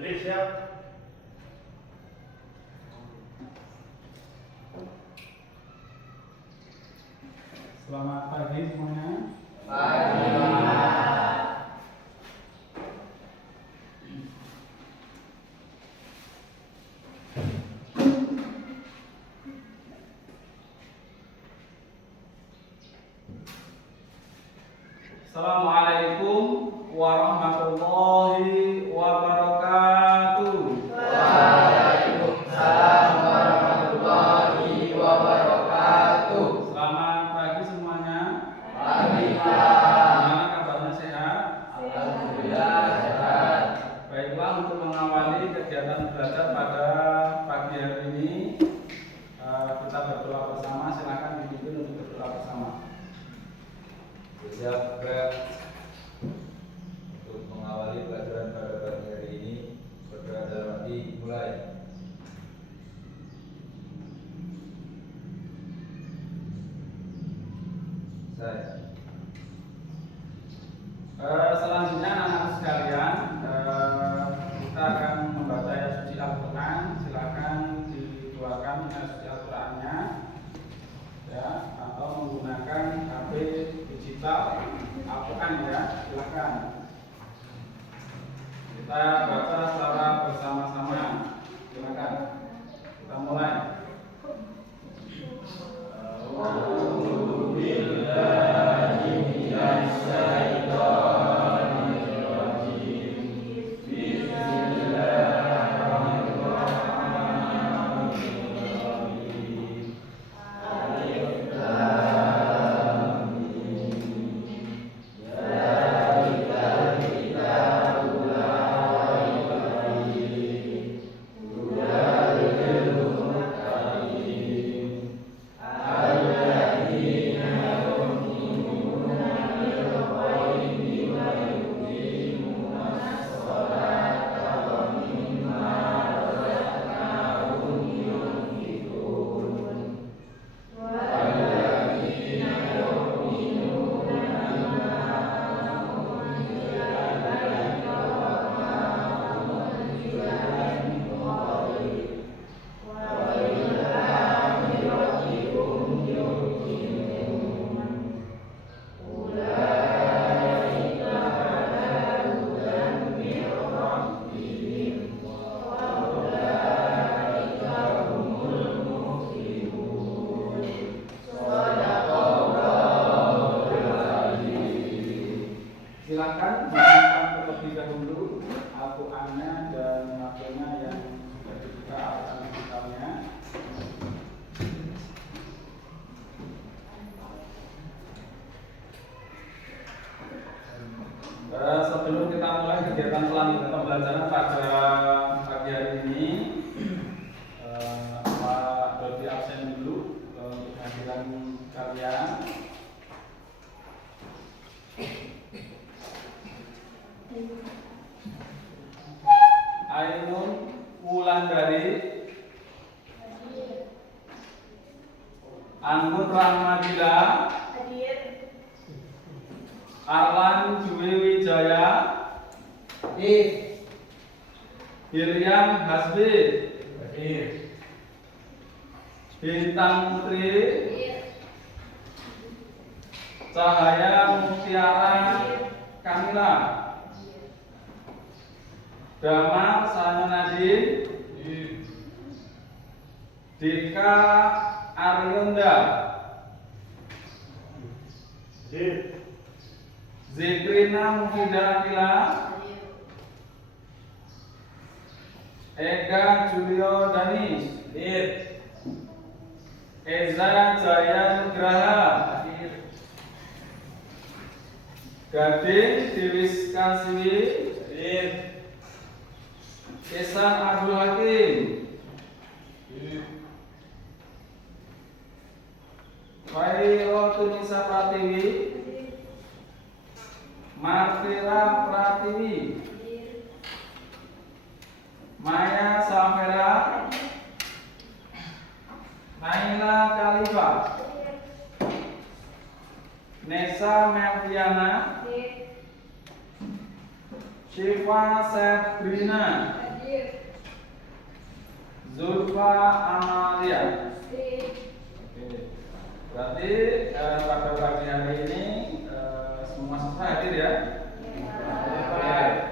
Jadi siap. Selamat pagi semuanya. Pagi. Assalamualaikum warahmatullahi wabarakatuh. Waalaikumsalam warahmatullahi wabarakatuh. Selamat pagi semuanya. Pagi, Pak. Gimana kabarnya, sehat? Alhamdulillah sehat. Baiklah, untuk mengawali kegiatan belajar pada pagi hari ini, kita berdoa bersama. Silakan dipimpin untuk berdoa bersama. Siap, Pak. Untuk mengawali pelajaran pada pagi hari ini, berdoa dalam hati mulai. Selanjutnya anak-anak sekalian, kita akan membaca ayat suci Al-Quran. Silakan dikeluarkan ayat suci Al-Qurannya, ya, atau menggunakan HP digital Al-Quran, ya. Silakan. Kita baca secara bersama-sama. Silakan. Kita mulai. Silakan disimpan terlebih dahulu Al-Qurannya dan HP-nya yang sudah dibuka Al-Quran digitalnya. Sebelum kita mulai kegiatan selanjutnya pembelajaran pada pagi hari ini, Pak Dodi absen dulu untuk kehadiran kalian. Ainun Wulandari, Anggun Rahmadila, Arlan Dwi Wijaya, Hiriam Hasbi, Bintang Putri, Cahaya Mutiara Kamila, Damar Sanunadi, Dika Aryunda, Zikrina Mufidah Akila, Ega Julio Danis, Eza Jaya Nugraha, Gading Dewi Kaswi, Kesan Abdul Hakim, Khairul Tunisa Pratiwi, Martira Pratiwi, Maya Samera, Naila Khalifa, Nesa Melviana, Syifa Sabrina, Zulfa Amalia. Oke. Berarti pada pagi hari ini semua siswa hadir ya? Oke.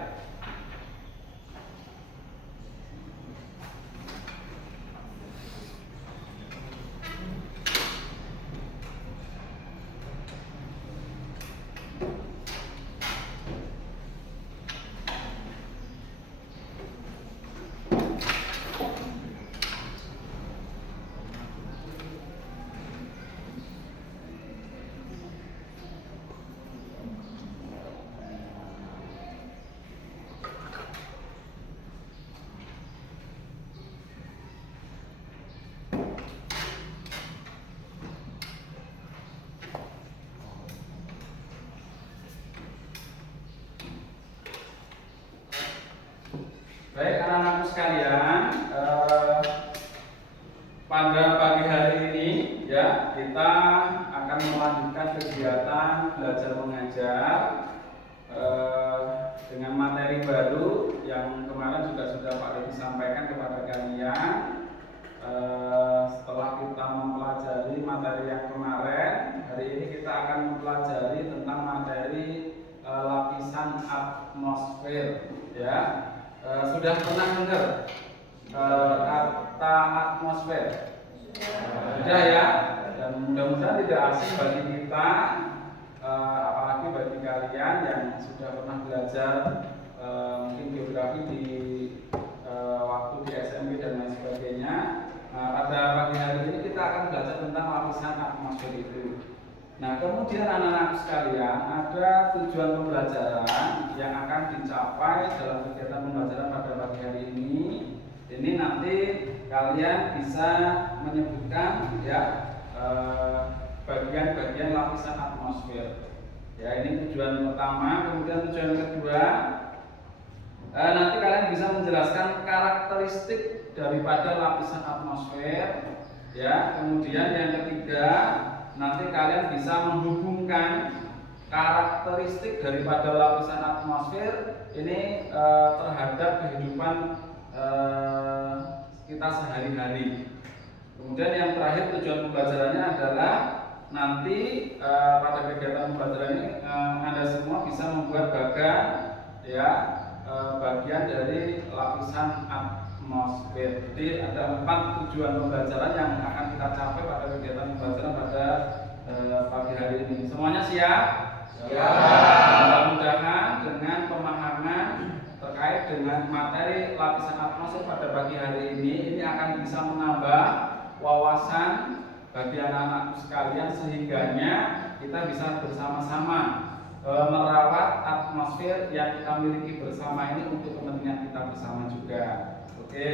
Baik anak-anakku sekalian, pada pagi hari ini ya kita akan melanjutkan kegiatan belajar mengajar dengan materi baru yang kemarin juga sudah Pak Dedi sampaikan kepada kalian. Setelah kita mempelajari materi yang kemarin, hari ini kita akan mempelajari tentang materi lapisan atmosfer ya. Sudah pernah dengar kata atmosfer? Sudah ya, dan mudah-mudahan tidak asing bagi kita, apalagi bagi kalian yang sudah pernah belajar mungkin geografi di waktu di SMP dan lain sebagainya. Pada pagi hari ini kita akan belajar tentang lapisan atmosfer itu. Nah, kemudian anak-anak sekalian, ada tujuan pembelajaran yang akan dicapai dalam kegiatan pembelajaran pada pagi hari ini. Ini nanti kalian bisa menyebutkan ya bagian-bagian lapisan atmosfer. Ya, ini tujuan pertama. Kemudian tujuan kedua, nanti kalian bisa menjelaskan karakteristik daripada lapisan atmosfer. Ya, kemudian yang ketiga, nanti kalian bisa menghubungkan karakteristik daripada lapisan atmosfer ini terhadap kehidupan kita sehari-hari. Kemudian yang terakhir tujuan pembelajarannya adalah nanti pada kegiatan pembelajaran ini Anda semua bisa membuat bagan ya bagian dari lapisan atmosfer. Jadi ada 4 tujuan pembelajaran yang akan kita capai pada kegiatan pembelajaran pada pagi hari ini. Semuanya siap? Siap. Mudah-mudahan dengan pemahaman terkait dengan materi lapisan atmosfer pada pagi hari ini akan bisa menambah wawasan bagi anak-anak sekalian sehingganya kita bisa bersama-sama merawat atmosfer yang kita miliki bersama ini untuk kepentingan kita bersama juga. Oke.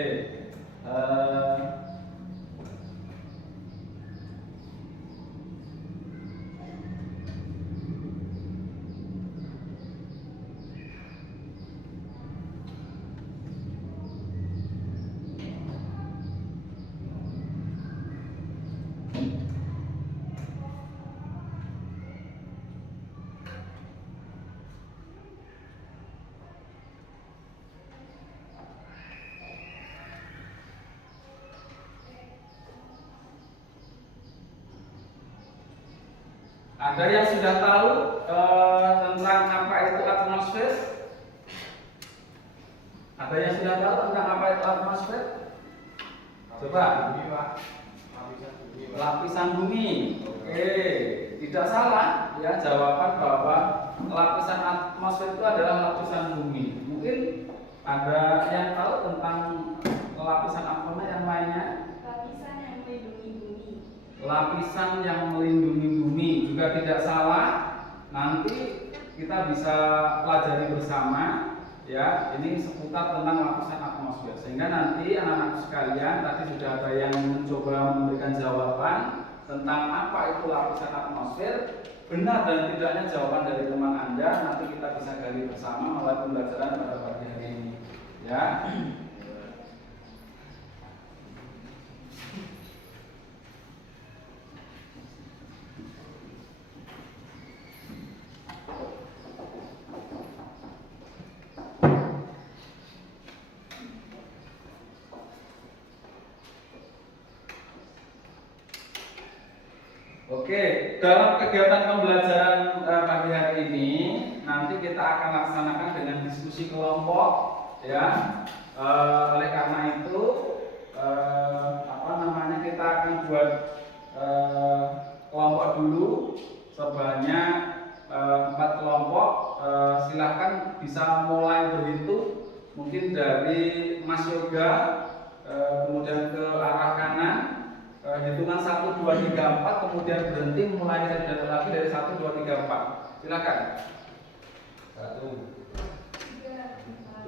Ada yang sudah tahu tentang apa itu atmosfer? Ada yang sudah tahu tentang apa itu atmosfer? Coba. Lapisan bumi. Oke, tidak salah ya jawaban bahwa lapisan atmosfer itu adalah lapisan bumi. Mungkin ada yang tahu tentang lapisan atmosfer yang lainnya? Lapisan yang melindungi bumi juga tidak salah. Nanti kita bisa pelajari bersama ya, ini seputar tentang lapisan atmosfer. Sehingga nanti anak-anak sekalian tadi sudah ada yang mencoba memberikan jawaban tentang apa itu lapisan atmosfer. Benar dan tidaknya jawaban dari teman Anda nanti kita bisa gali bersama melalui pembelajaran pada pagi hari ini ya. Oke, dalam kegiatan pembelajaran pagi hari ini nanti kita akan laksanakan dengan diskusi kelompok, ya. Oleh karena itu, kita akan buat kelompok dulu sebanyak 4 kelompok. Silahkan bisa mulai berhitung, mungkin dari Mas Yoga, kemudian ke arah kanan. Hitungan 1, 2, 3, 4, kemudian berhenti mulai lagi dari 1, 2, 3, 4. Silakan. 1,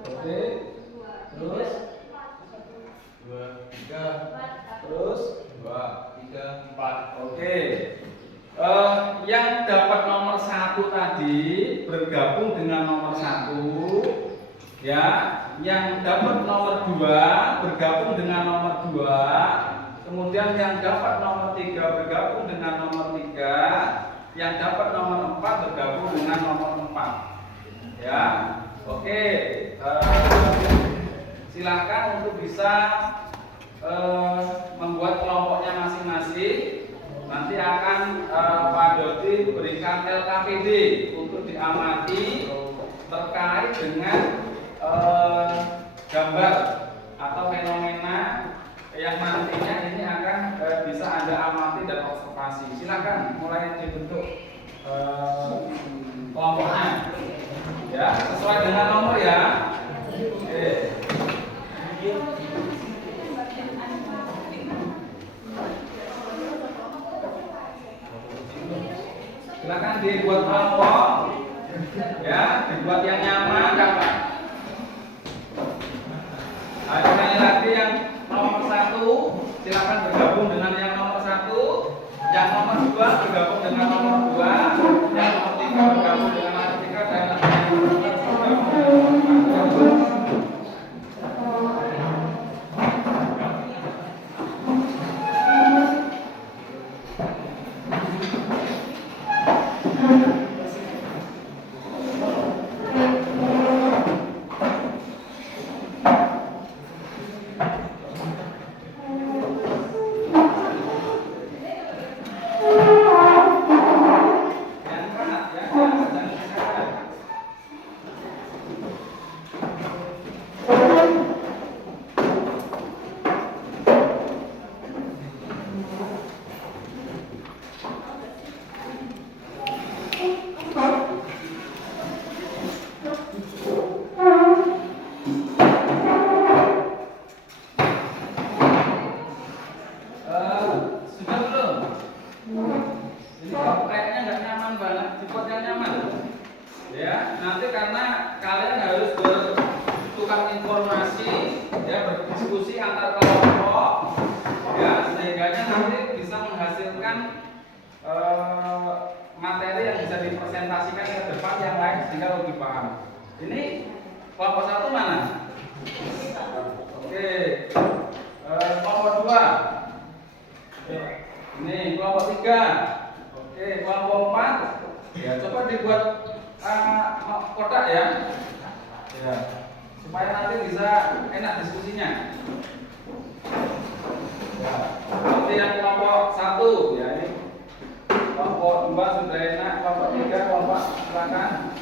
Oke. Terus 2, 3, terus 2, 3, 4. Oke. Yang dapat nomor 1 tadi bergabung dengan nomor 1, ya. Yang dapat nomor 2 bergabung dengan nomor 2. Kemudian yang dapat nomor 3 bergabung dengan nomor 3, yang dapat nomor 4 bergabung dengan nomor 4. Ya, oke. Silakan untuk bisa membuat kelompoknya masing-masing. Nanti akan Pak Dodi berikan LKPD untuk diamati terkait dengan gambar atau fenomena yang nantinya ini akan bisa Anda amati dan observasi. Silakan mulai dibentuk kelompoknya, ya, sesuai dengan nomor ya. Oke. Silakan dibuat kelompok, ya, dibuat yang nyaman, dapat. Ada lagi yang nomor 1, silakan bergabung dengan yang nomor 1. Yang nomor 2 bergabung dengan nomor 2. Yang nomor 3 bergabung dengan nomor 3 dan yang nomor 4 bergabung dengan nomor 4. Materi yang bisa dipresentasikan ke depan yang lain sehingga lebih paham. Ini kelompok 1 mana? Oke. Kelompok 2. Ini kelompok 3. Oke, kelompok 4. Ya, coba dibuat kotak ya. Ya. Supaya nanti bisa enak diskusinya. Ya. Nanti yang kelompok 1 ya ini. Kelompok 2 sudah enak, kelompok 3, kelompok silakan.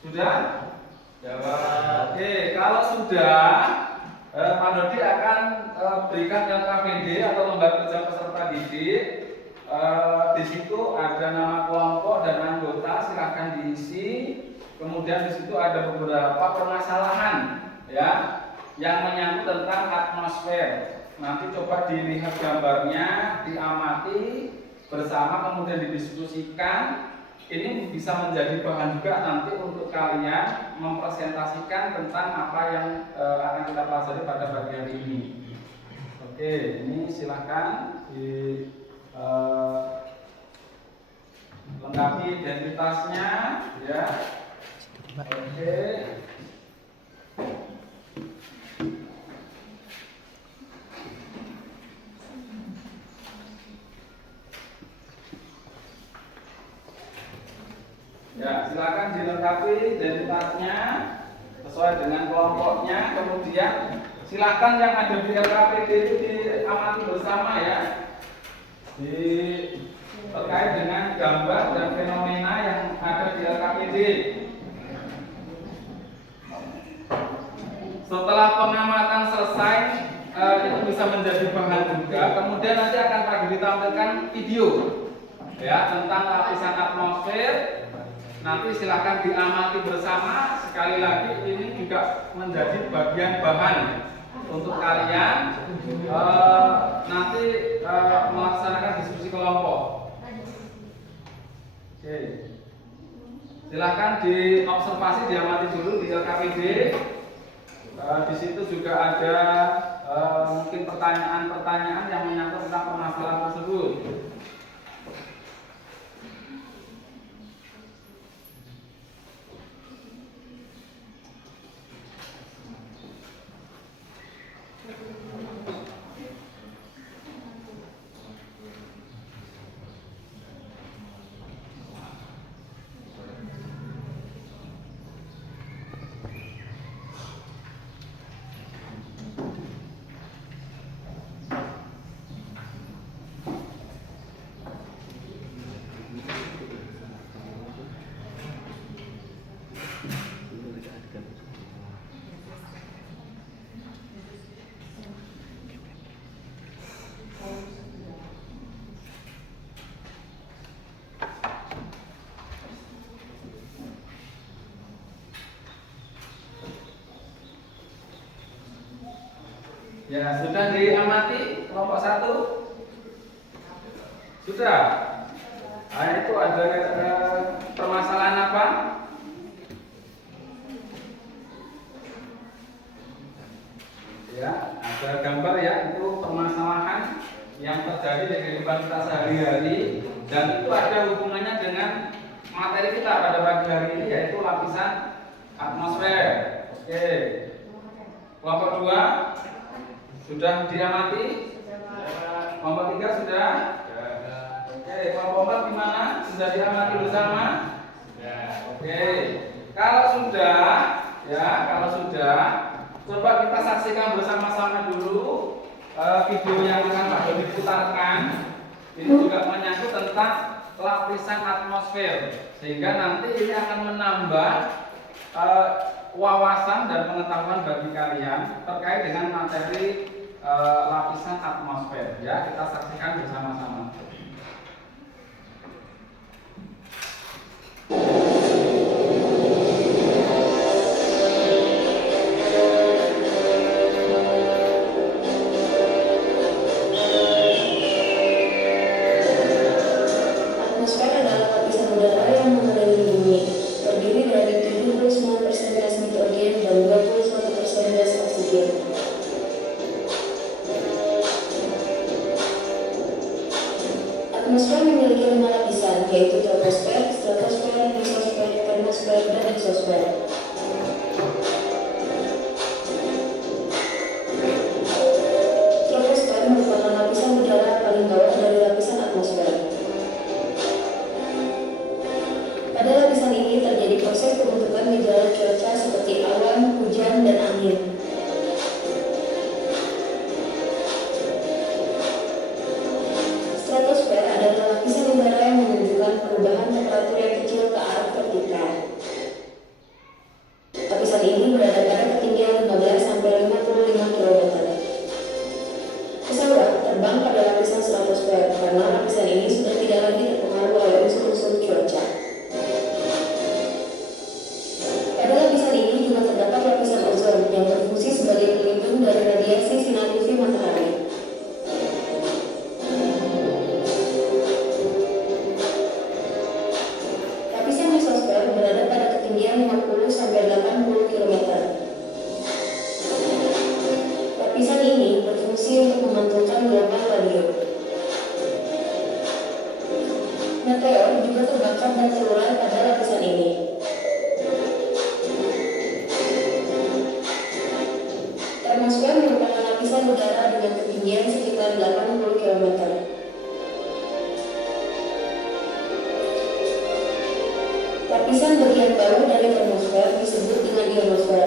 Sudah? Jawab. Oke, kalau sudah, Pak Dodi akan berikan LKPD atau lembar kerja peserta didik. Di situ ada nama kelompok dan anggota, silahkan diisi. Kemudian di situ ada beberapa permasalahan, ya, yang menyangkut tentang atmosfer. Nanti coba dilihat gambarnya, diamati bersama, kemudian didiskusikan. Ini bisa menjadi bahan juga nanti untuk kalian mempresentasikan tentang apa yang akan kita pelajari pada pagi hari ini. Oke, ini silahkan di Lengkapi identitasnya, ya. Oke. Ya, silakan dilengkapi identitasnya sesuai dengan kelompoknya. Kemudian silakan yang ada di LKPD itu diamati bersama ya. Terkait dengan gambar dan fenomena yang ada di LKPD. Setelah pengamatan selesai, itu bisa menjadi bahan juga. Kemudian nanti akan tadi ditampilkan video ya tentang lapisan atmosfer. Nanti silakan diamati bersama. Sekali lagi ini juga menjadi bagian bahan untuk kalian nanti melaksanakan diskusi kelompok. Oke. Silakan diobservasi, diamati dulu di LKPD. Di situ juga ada mungkin pertanyaan-pertanyaan yang menyangkut tentang permasalahan tersebut. Ya, sudah diamati kelompok 1? Sudah. Nah, itu ada permasalahan apa? Ya, ada gambar ya, itu permasalahan yang terjadi di kehidupan kita sehari-hari dan itu ada hubungannya dengan materi kita pada pagi hari ini, yaitu lapisan atmosfer. Oke. Kelompok 2 sudah diamati? Kelompok 3 sudah? Oke, kelompok 4 gimana? Sudah diamati bersama? Oke. Kalau sudah, coba kita saksikan bersama-sama dulu video yang akan Pak Dodi putarkan. Ini juga menyangkut tentang lapisan atmosfer, sehingga nanti ini akan menambah wawasan dan pengetahuan bagi kalian terkait dengan materi lapisan atmosfer. Ya, kita saksikan bersama-sama. Atmosfer adalah lapisan udara yang mengelilingi bumi, terdiri dari 79% gas nitrogen dan 21% gas oksigen. Atmosfer memiliki 5 lapisan, yaitu troposfer, stratosfer, mesosfer, termosfer, dan eksosfer. Troposfer merupakan lapisan udara paling bawah dari lapisan atmosfer. Pada lapisan ini terjadi proses pembentukan gejala cuaca seperti awan, hujan, dan angin. Stratosfer adalah lapisan udara yang menunjukkan perubahan temperatur yang kecil ke arah vertikal. Lapisan ini berada pada ketinggian 15 sampai 55 km. Pesawat terbang pada lapisan stratosfer karena lapisan ini sudah tidak lagi terpengaruh oleh unsur-unsur cuaca. Pada lapisan ini juga terdapat lapisan ozon yang berfungsi sebagai pelindung dari radiasi sinar UV matahari. Lapisan mesosfer berada pada ketinggian 50 sampai 80 km. Lapisan ini berfungsi untuk memantulkan gelombang radio. Meteor juga terdapat terbakar dan terurai pada lapisan ini. Termosfer merupakan lapisan udara dengan ketinggian sekitar 80 km. Lapisan bagian bawah dari termosfer disebut dengan ionosfer.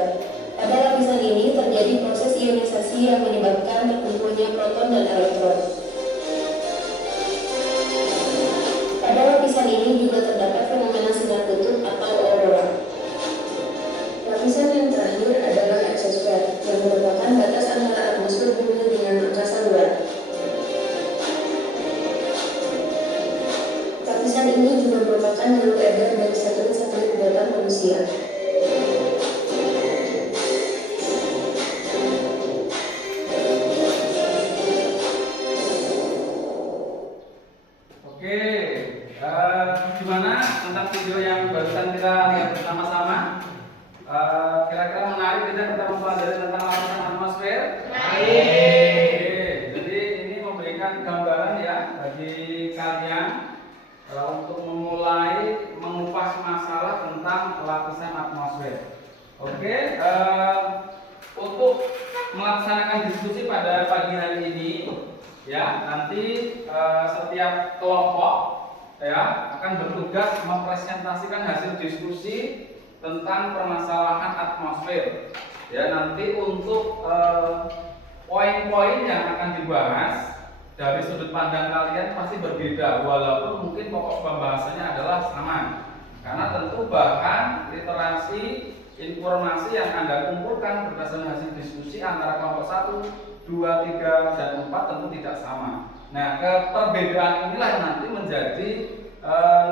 Pada lapisan ini terjadi proses ionisasi yang menyebabkan terkumpulnya proton dan elektron. Pada lapisan ini juga terdapat fenomena sinar kutub atau aurora. Lapisan yang terakhir adalah exosfer, yang merupakan batas antara atmosfer bumi dengan angkasa luar. Lapisan ini juga merupakan jalur edar dari satelit-satelit buatan manusia. Oke, gimana tentang video yang barusan kita lihat bersama-sama? Kira-kira menarik tidak kita mempelajari tentang lapisan atmosfer? Jadi ini memberikan gambaran ya bagi kalian untuk memulai mengupas masalah tentang lapisan atmosfer. Oke, untuk melaksanakan diskusi pada pagi hari ini, ya nanti setiap kelompok ya akan bertugas mempresentasikan hasil diskusi tentang permasalahan atmosfer. Ya nanti untuk poin-poin yang akan dibahas dari sudut pandang kalian pasti berbeda, walaupun mungkin pokok pembahasannya adalah sama. Karena tentu bahan literasi informasi yang Anda kumpulkan berdasarkan hasil diskusi antara kelompok 1, 2, 3, dan 4 tentu tidak sama. Nah, perbedaan inilah yang nanti menjadi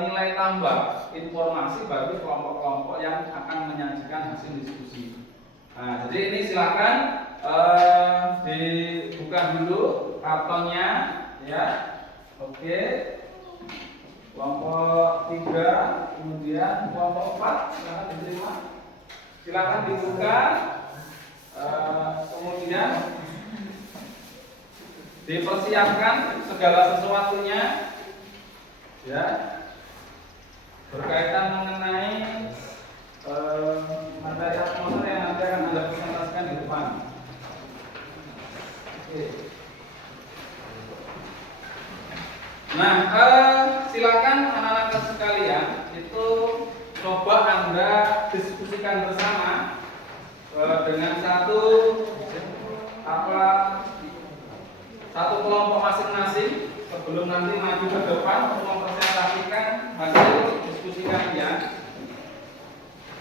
nilai tambah informasi bagi kelompok-kelompok yang akan menyajikan hasil diskusi. Nah, jadi ini silakan dibuka dulu kartonnya, ya. Oke. Kelompok 3, kemudian kelompok 4 silakan diterima. Silakan dibuka. Kemudian dipersiapkan segala sesuatunya, ya, berkaitan mengenai materi atmosfer yang nanti akan Anda presentasikan di depan. Oke. Nah, silakan anak-anak sekalian itu coba Anda diskusikan bersama dengan satu kelompok masing-masing sebelum nanti maju ke depan untuk mempresentasikan hasil diskusi kalian.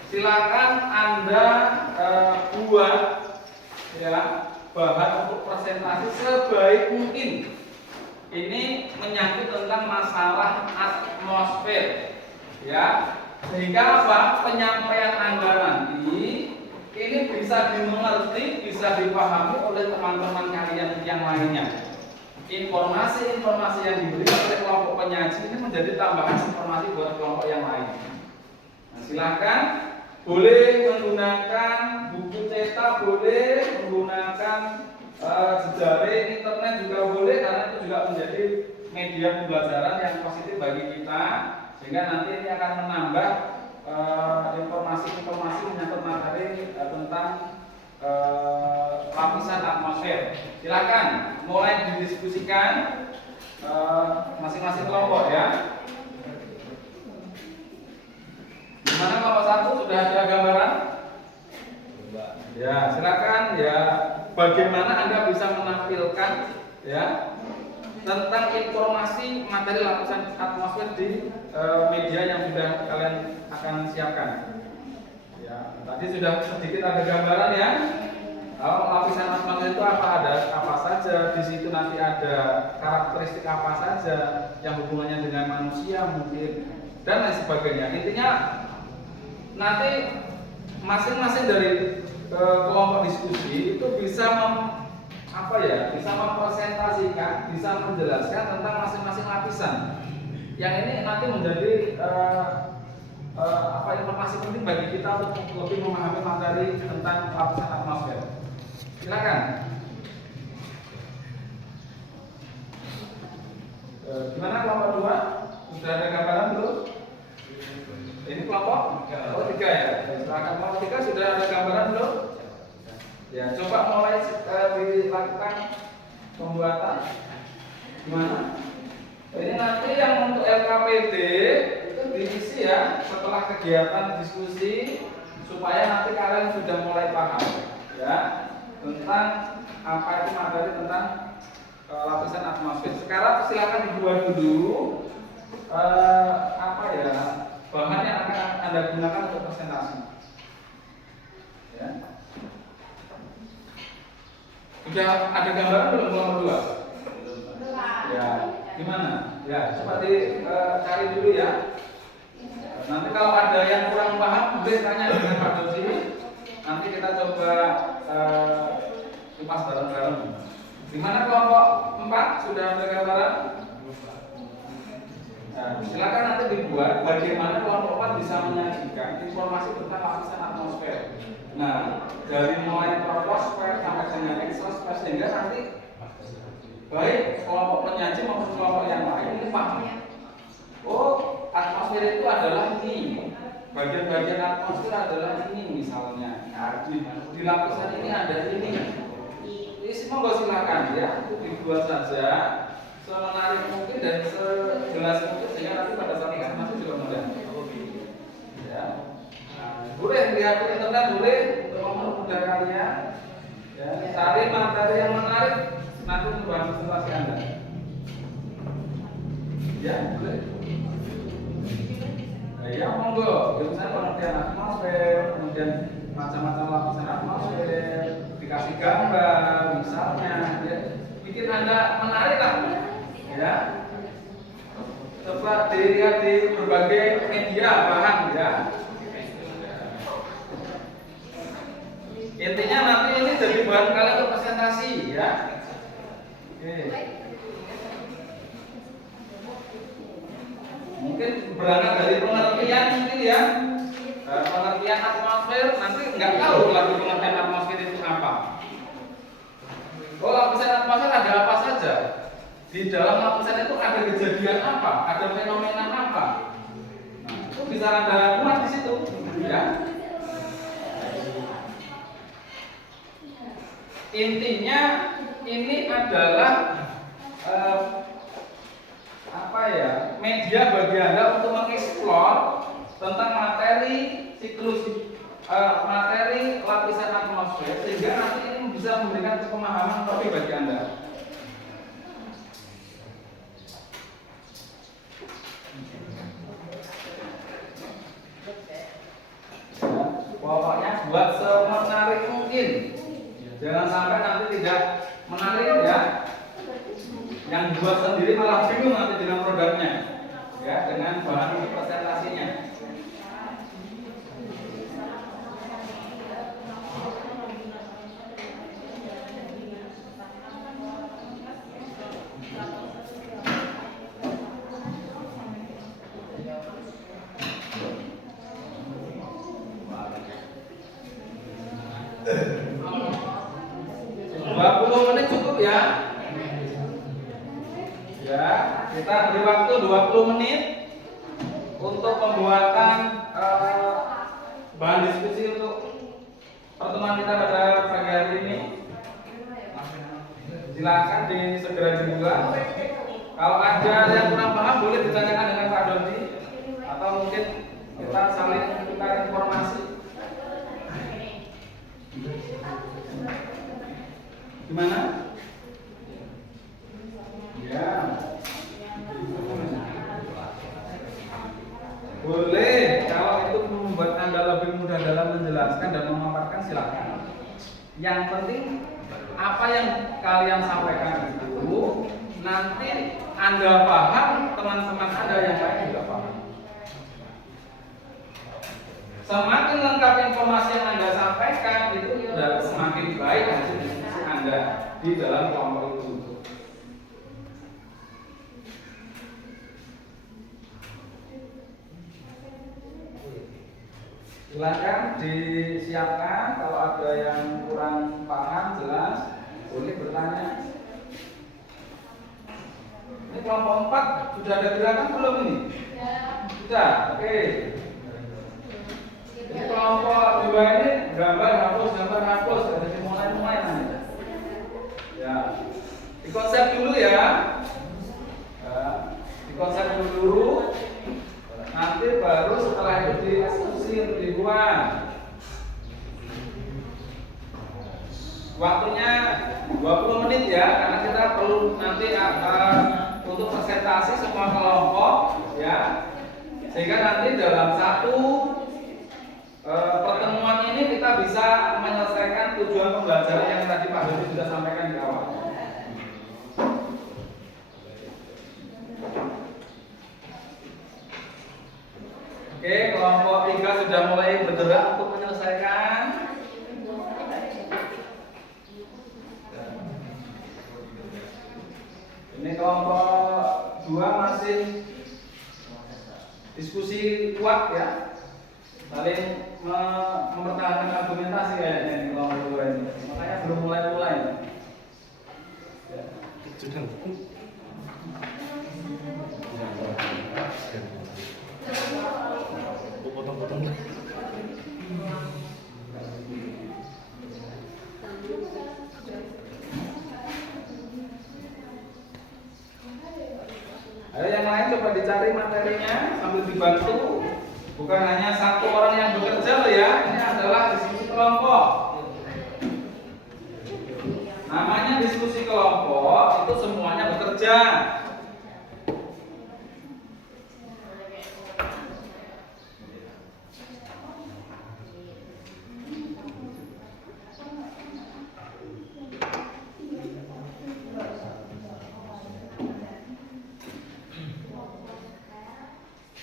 Silakan Anda buat ya bahan untuk presentasi sebaik mungkin. Ini menyangkut tentang masalah atmosfer, ya, sehingga apa penyampaian Anda nanti ini bisa dimengerti, bisa dipahami oleh teman-teman kalian yang lainnya. Informasi-informasi yang diberikan oleh kelompok penyaji ini menjadi tambahan informasi buat kelompok yang lain. Nah, silakan boleh menggunakan buku cetak, boleh menggunakan jejaring internet juga boleh, karena itu juga menjadi media pembelajaran yang positif bagi kita, sehingga nanti ini akan menambah informasi-informasi menyangkut materi tentang lapisan atmosfer. Silakan mulai didiskusikan masing-masing kelompok, ya. Gimana kelompok 1 sudah ada gambaran? Ya, silakan ya. Bagaimana Anda bisa menampilkan ya tentang informasi materi lapisan atmosfer di media yang sudah kalian akan siapkan. Ya, tadi sudah sedikit ada gambaran ya. Lapisan atmosfer itu apa saja, di situ nanti ada karakteristik apa saja yang hubungannya dengan manusia mungkin dan lain sebagainya. Intinya nanti masing-masing dari kelompok diskusi itu bisa bisa mempresentasikan, bisa menjelaskan tentang masing-masing lapisan. Yang ini nanti menjadi informasi penting bagi kita untuk lebih memahami materi tentang lapisan atmosfer. Silakan. Gimana kelompok 2? Sudah ada gambaran belum? Ya, coba mulai dilakukan pembuatan. Gimana? Ini nanti yang untuk LKPD itu diisi ya setelah kegiatan diskusi supaya nanti kalian sudah mulai paham ya tentang apa itu materi tentang lapisan atmosfer. Sekarang silakan dibuat dulu apa ya bahan yang akan Anda gunakan untuk presentasi. Ya. Sudah ada gambaran belum nomor 2? Ya, gimana? Ya, coba cari dulu ya. Nanti kalau ada yang kurang paham, boleh tanya dengan Pak Dosi. Nanti kita coba kupas bareng-bareng. Gimana kelompok 4 sudah ada gambaran? Nah, silakan nanti dibuat bagaimana kelompok 4 bisa menyajikan informasi tentang lapisan atmosfer. Nah, dari mulai troposfer sampai dengan eksosfer sehingga nanti baik kelompok penyaji maupun kelompok yang lain ini paham. Oh, atmosfer itu adalah ini. Bagian-bagian atmosfer adalah ini misalnya. Nah, di lapisan ini ada ini. Ini semua silakan ya, itu dibuat saja semenarik mungkin dan sejelas mungkin sehingga nanti pada saat informasi juga mudah. Ya. Boleh lihat di internet, boleh untuk mempermudah kalian. Ya, cari materi yang menarik nanti untuk bahan presentasi Anda. Ya, boleh. Nah, ya monggo. Ya, misalnya pengertian atmosfer, kemudian macam-macam lapisan atmosfer, dikasih gambar, misalnya, ya, bikin Anda menarik lah. Ya. Coba dilihat di berbagai media bahan ya. Intinya nanti ini jadi bahan kalian untuk presentasi ya. Oke. Mungkin berangkat dari pengertian mungkin ya. Pengertian atmosfer nanti nggak tahu lagi pengertian atmosfer itu apa. Oh, lapisan atmosfer ada apa saja? Di dalam lapisan itu ada kejadian apa? Ada fenomena apa? Nah, itu bisa Anda muat di situ ya. Intinya ini adalah apa ya, media bagi Anda untuk mengeksplor tentang materi siklus materi lapisan atmosfer sehingga nanti ini bisa memberikan pemahaman lebih bagi Anda. Pokoknya buat semenarik mungkin. Jangan sampai nanti tidak menarik ya. Yang buat sendiri malah bingung nanti dengan produknya. Ya, dengan bahan presentasinya. Ya. Ya, kita beri waktu 20 menit untuk pembuatan bahan diskusi untuk pertemuan kita pada pagi hari ini. Silakan segera dibuka. Kalau ada yang kurang paham boleh ditanyakan dengan Pak Dodi atau mungkin kita saling tukar informasi. Gimana? Ya. Boleh, kalau itu membuat Anda lebih mudah dalam menjelaskan dan memaparkan silakan. Yang penting apa yang kalian sampaikan itu nanti Anda paham, teman-teman Anda yang lain juga paham. Semakin lengkap informasi yang Anda sampaikan itu semakin baik hasil diskusi Anda di dalam kelompok itu. Silakan disiapkan kalau ada yang kurang paham jelas boleh bertanya. Ini kelompok 4 sudah ada gerakan belum ini? Sudah, oke. Ini kelompok 2 ini gambar hapus, jadi mulai Dikonsep dulu ya. Dikonsep dulu. Nanti baru setelah itu dieksekusi untuk dibuat. Waktunya 20 menit ya, karena kita perlu nanti untuk presentasi semua kelompok ya. Sehingga nanti dalam satu pertemuan ini kita bisa menyelesaikan tujuan pembelajaran yang tadi Pak Dodi sudah sampaikan di awal. Oke, kelompok 3 sudah mulai bergerak untuk menyelesaikan. Ini kelompok 2 masih diskusi kuat ya, saling mempertahankan argumentasi kayaknya di kelompok 2 ini. Makanya belum mulai-mulai. Potong-potong. Ayo yang lain coba dicari materinya sambil dibantu. Bukan hanya satu orang yang bekerja loh ya. Ini adalah diskusi kelompok. Namanya diskusi kelompok itu semuanya bekerja.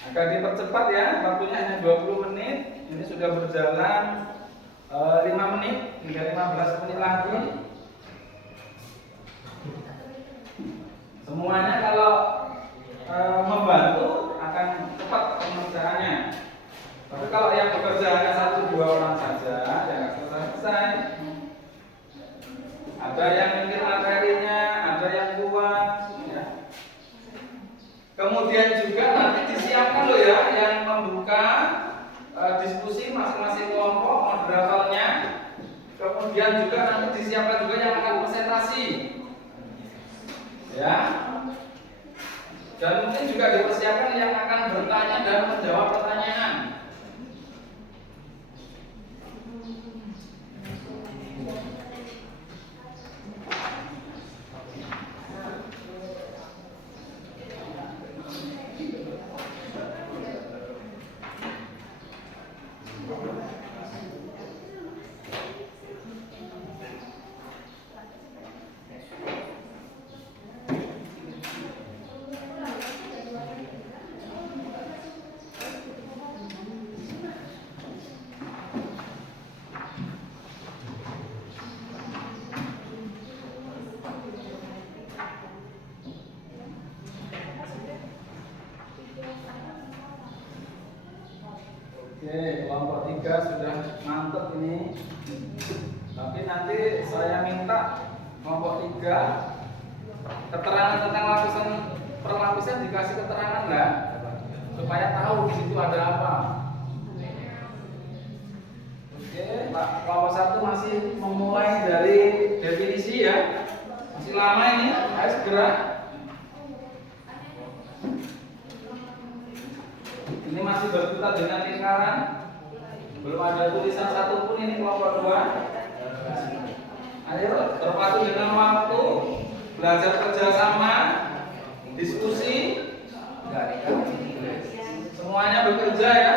Agar dipercepat ya, waktunya hanya 20 menit. Ini sudah berjalan 5 menit hingga 15 menit lagi. Semuanya kalau membantu akan cepat pengerjaannya. Tapi kalau yang bekerja hanya 1-2 orang saja, ya nggak selesai. Ada yang mikir materinya, ada yang buat. Ya. Kemudian juga nanti disiapkan loh ya yang membuka diskusi masing-masing kelompok, moderatornya. Kemudian juga nanti disiapkan juga yang akan presentasi. Ya. Dan mungkin juga dipersiapkan yang akan bertanya dan menjawab pertanyaan. Oke, kelompok 3 sudah mantap ini. Tapi nanti saya minta kelompok 3 keterangan tentang perlapisan dikasih keterangan nggak? Supaya tahu di situ ada apa. Oke, Pak, kelompok 1 masih memulai dari definisi ya. Masih lama ini, ayo segera. Ini masih berkutat dengan lingkaran. Belum ada tulisan satupun ini kelompok 2. Ayo terpadu dengan waktu, belajar kerjasama, diskusi. Semuanya bekerja ya.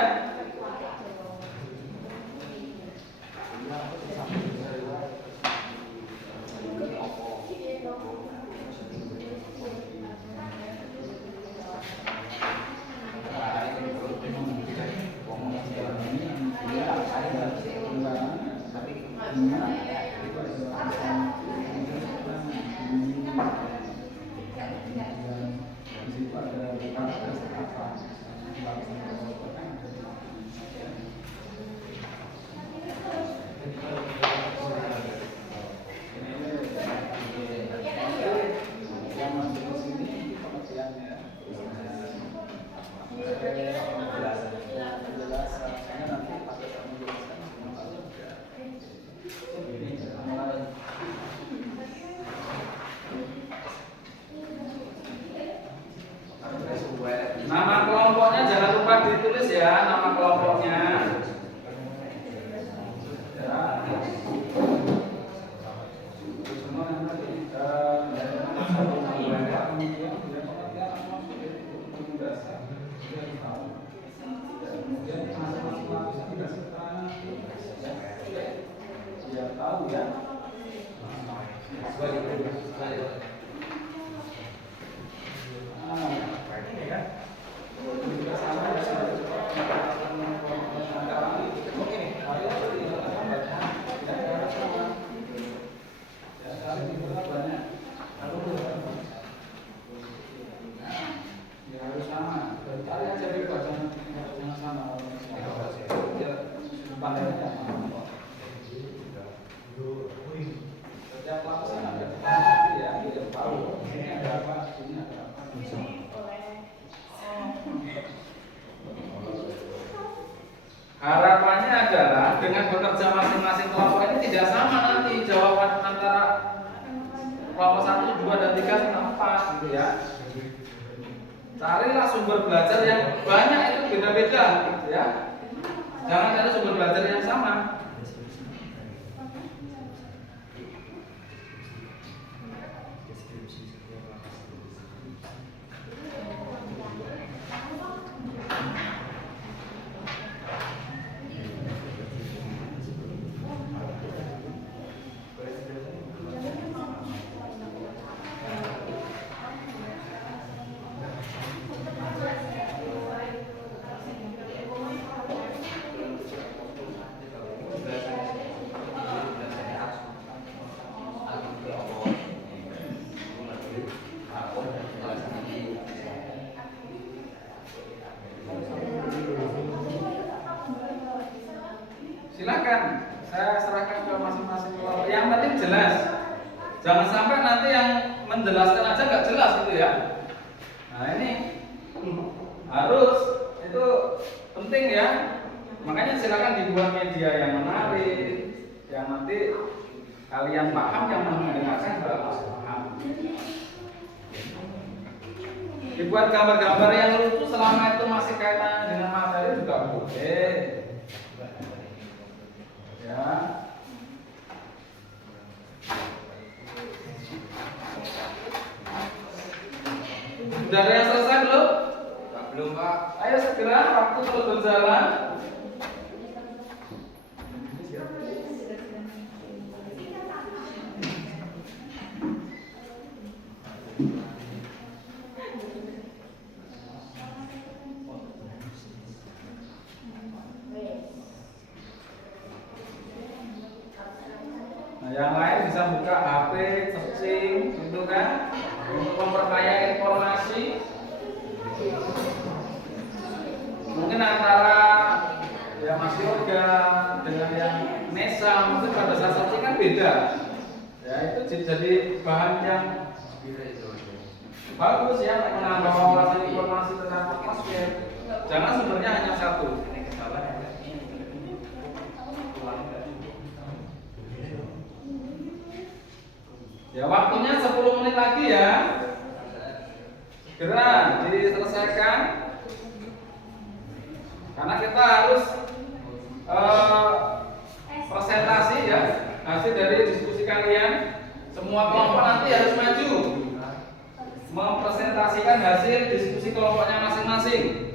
Di kelompok 1, 2, dan 3 sama 4 gitu ya. Carilah sumber belajar yang banyak, itu beda-beda gitu ya. Jangan cari sumber belajar yang sama. Silakan, saya serahkan ke masing-masing kelompok. Yang penting jelas. Jangan sampai nanti yang menjelaskan aja nggak jelas gitu ya. Nah ini harus, itu penting ya. Makanya silakan dibuat media yang menarik, yang nanti kalian paham, yang mendengarkan juga paham. Dibuat gambar-gambar yang lucu selama itu masih kaitan dengan materi juga boleh. Ya. Sudah ada yang selesai belum? Belum, Pak. Ayo segera, waktu terus berjalan. Nah, yang lain bisa buka HP, searching, gitu kan, untuk memperkaya informasi. Mungkin antara ya Mas Yoga dengan yang Nesa, mungkin pada saat searching kan beda. Ya itu jadi bahan yang bagus ya, menambah wawasan informasi tentang atmosfer. Jangan sumbernya hanya satu. Ya waktunya 10 menit lagi ya. Segera diselesaikan. Karena kita harus presentasi ya, hasil dari diskusi kalian. Semua kelompok nanti harus maju mempresentasikan hasil diskusi kelompoknya masing-masing.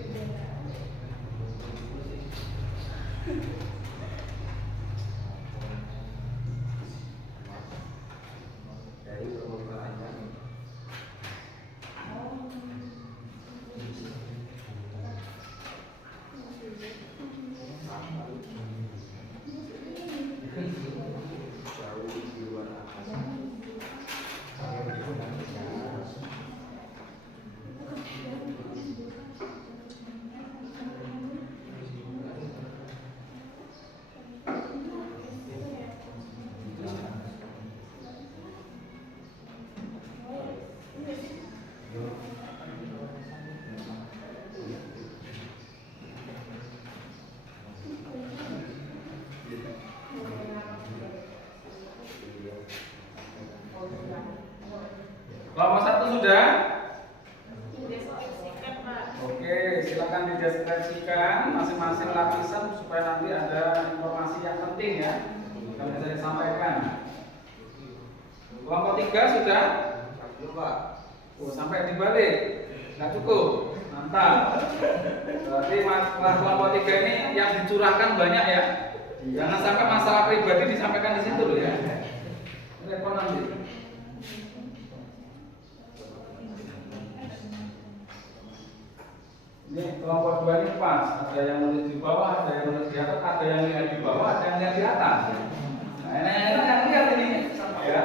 Kelompok 1 sudah? Oke, silakan dideskripsikan masing-masing lapisan supaya nanti ada informasi yang penting ya yang bisa disampaikan. Kelompok 3 sudah? Belum, Pak. Oh, sampai dibalik, nggak cukup. Mantap. Berarti kelompok 3 ini yang dicurahkan banyak ya. Jangan sampai masalah pribadi disampaikan di situ loh ya. Repot nanti. Ini kelompok 2 ini pas, ada yang nulis di bawah, ada yang nulis di atas, ada yang lihat di bawah, ada yang lihat di atas. Nah, enak-enak yang lihat ini ya.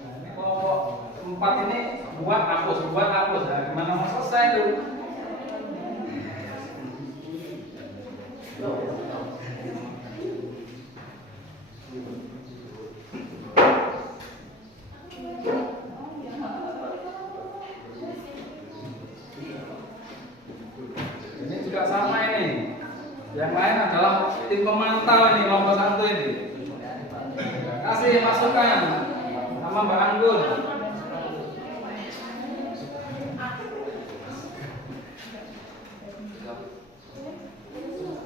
Nah, ini kelompok 4 ini buat hapus. Nah, gimana mau selesai tuh? Ini juga sama ini. Yang lain adalah tim pemantau ini kelompok 1 ini. Kasih masukan sama Mbak Anggun.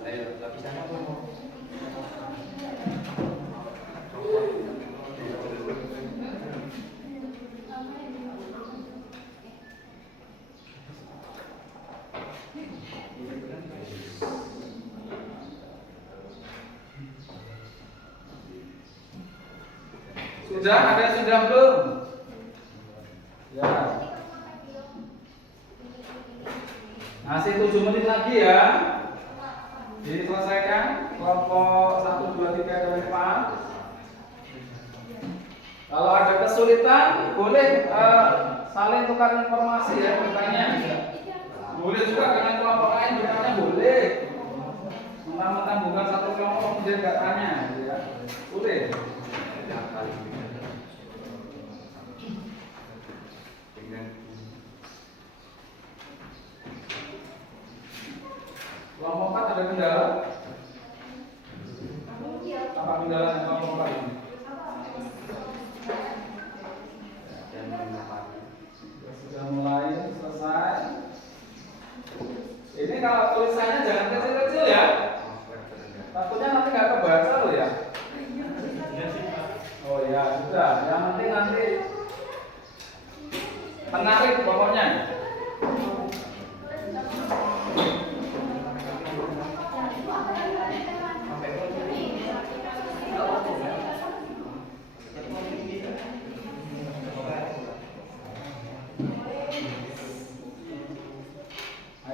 Ayo, lapisan apa mau? Sudah ada sudah belum? Ya. Masih 7 menit lagi ya. Diselesaikan kelompok 1, 2, 3 dan 4. Kalau ada kesulitan boleh saling tukar informasi ya, bertanya. Boleh juga dengan kelompok lain bertanya boleh. Mentang-mentang bukan satu kelompok kemudian nggak tanya, gitu ya. Boleh. Kelompok 4 ada kendala? Apa kendala kelompok 4 ini? Sudah mulai selesai. Ini kalau tulisannya jangan kecil-kecil ya. Takutnya nanti nggak kebaca loh ya. Oh ya sudah. Yang penting nanti menarik pokoknya.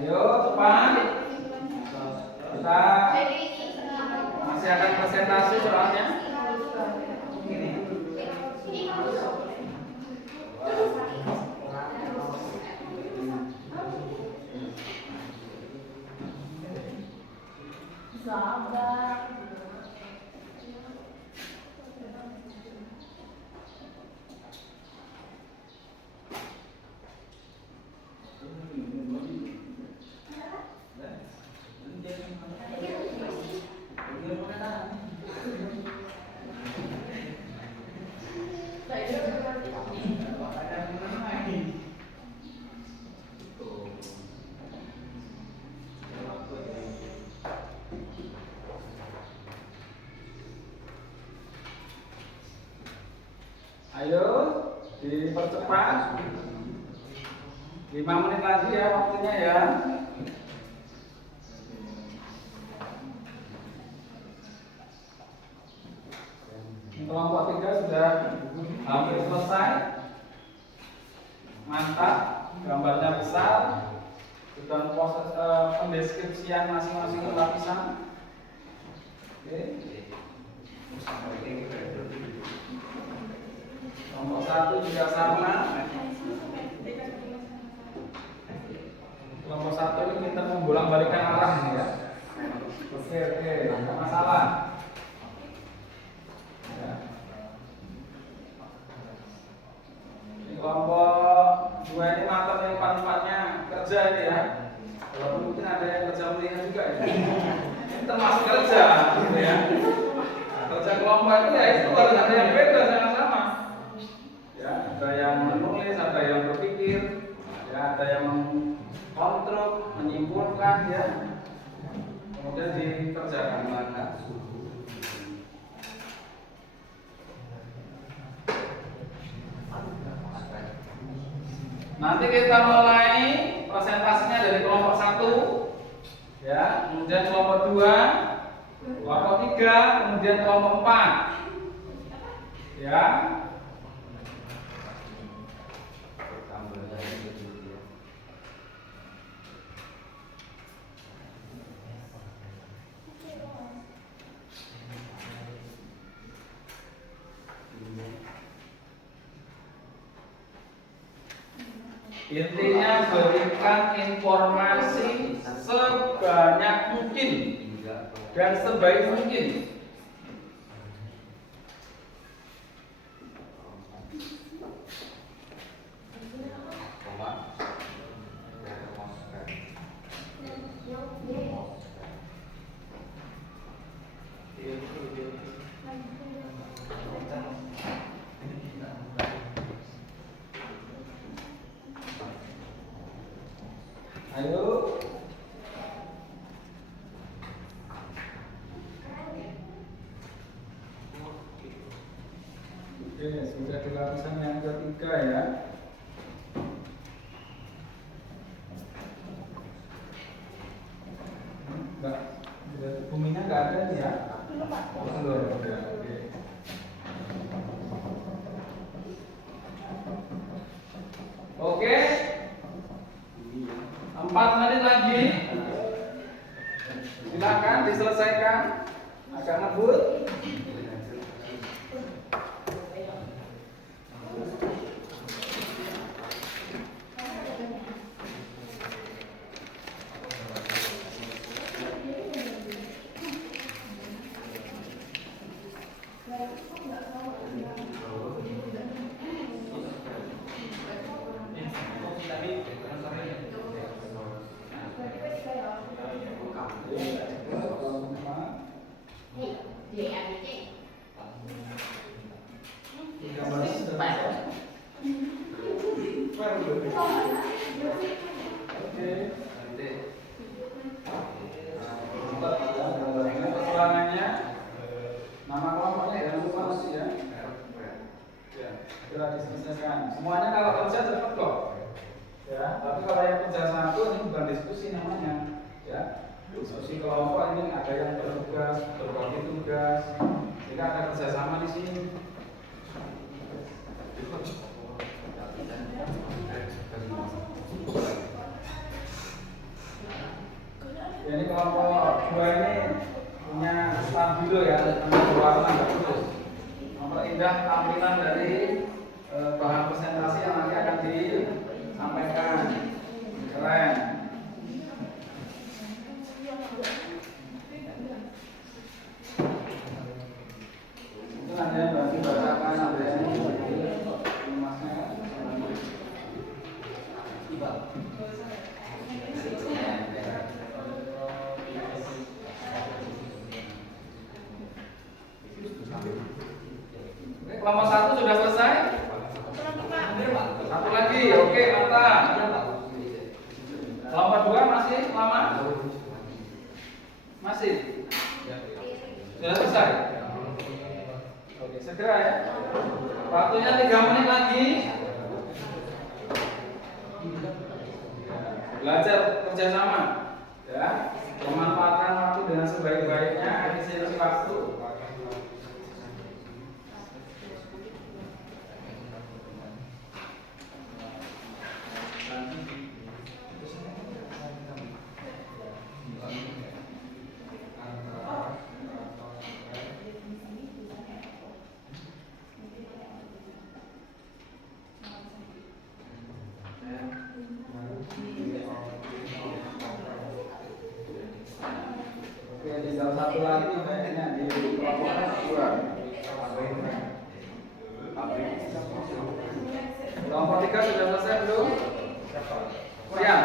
Ayo cepat. Kita masih akan presentasi soalnya. Ayo dipercepat. 5 menit lagi ya waktunya ya. Kelompok 3 sudah hampir selesai. Mantap, gambarnya besar. Dan proses pendeskripsian masing-masing lapisan. Oke. Kelompok 1 juga sama. Kelompok 1 ini kita membolak-balikan arah ini ya. Oke, tidak masalah. Ya. Ini kelompok 2 ini mantap yang 4-4-nya kerja ini ya. Walaupun mungkin ada yang kerja melihat juga ya. Ini termasuk kerja gitu ya. Kerja kelompok itu ya itu harus ada yang beda sama-sama. Ya, ada yang menulis, ada yang berpikir, ya, ada yang mengkontrol, menyimpulkan ya. Kemudian dikerjakan mana? Nanti kita mulai presentasinya dari kelompok 1 ya, kemudian kelompok 2, kelompok 3, kemudian kelompok 4 ya. Intinya berikan informasi sebanyak mungkin dan sebaik mungkin. Oke, sudah di lapisan yang ketiga ya. Enggak, buminya enggak ada nih ya? Belum. Oke. Oke. 4 menit lagi. Silakan diselesaikan. Agak ngebut. Kekurangannya nama kelompoknya jangan lupa nanti ya. Segera diselesaikan. Semuanya kalau kerja cepat kok. Ya, tapi kalau yang kerja satu ini bukan diskusi namanya. Ya, diskusi kelompok ini ada yang bertugas, berbagi tugas. Jika ada kerjasama di sini. Ya, ini kelompok 2 ini punya stabilo ya, berwarna bagus. Memperindah tampilan dari bahan presentasi yang nanti akan disampaikan. Keren. Mungkin ada yang bantu bacakan, ada yang masnya. Kelompok 1 sudah selesai? Satu lagi, oke, mantap. Kelompok 2 masih lama? Masih? Sudah selesai? Oke, segera ya. Waktunya 3 menit lagi. Belajar kerjasama, ya. Memanfaatkan waktu dengan sebaik-baiknya, efisiensi waktu. Oke, tinggal satu lagi kayaknya di kelompok 2. Kelompok 3 sudah selesai belum? Siap.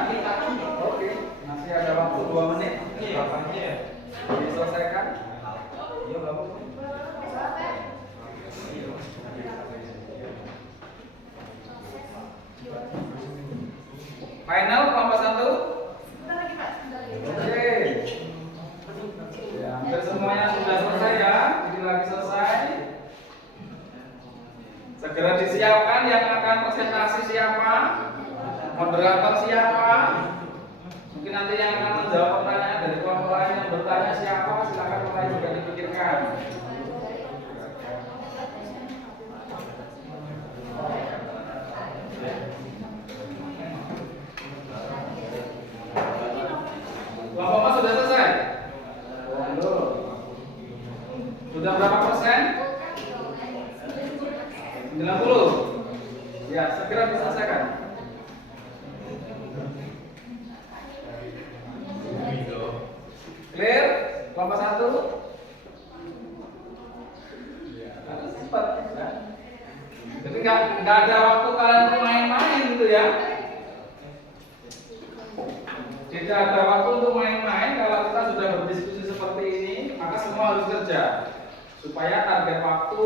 Oke, masih ada waktu 2 menit. Diselesaikan. Final kelompok 1. Oke. Ya, hampir semuanya sudah selesai ya. Ini lagi selesai. Segera disiapkan yang akan presentasi siapa, moderator siapa. Mungkin nanti yang akan menjawab pertanyaan dari kelompok lain yang bertanya siapa, silakan mulai juga dipikirkan. Kelompok Mas sudah selesai? Belum. Sudah berapa persen? 90. Ya, segera diselesaikan. Clear? Kelompok 1? Ya, harus cepat ya. Jadi nggak ada waktu kalian untuk main-main gitu ya. Tidak ada waktu untuk main-main. Kalau kita sudah berdiskusi seperti ini, maka semua harus kerja supaya target waktu,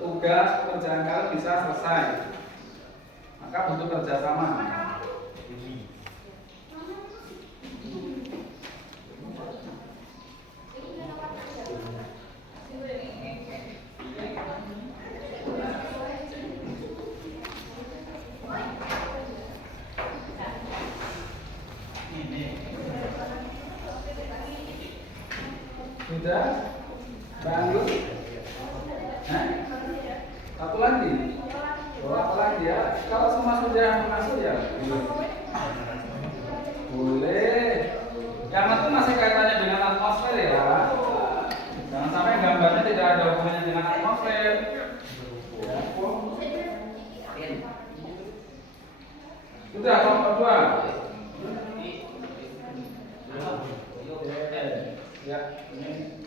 tugas, pekerjaan kalian bisa selesai. Maka butuh kerjasama. Sudah? Mbak Anggun? Hah? Satu lagi? Oh, apa lagi ya? Kalau semua sudah masuk ya? Boleh. Yang itu masih kaitannya dengan atmosfer ya. Jangan sampai gambarnya tidak ada hubungannya dengan atmosfer. Ya. Sudah kelompok 2. Ya, ini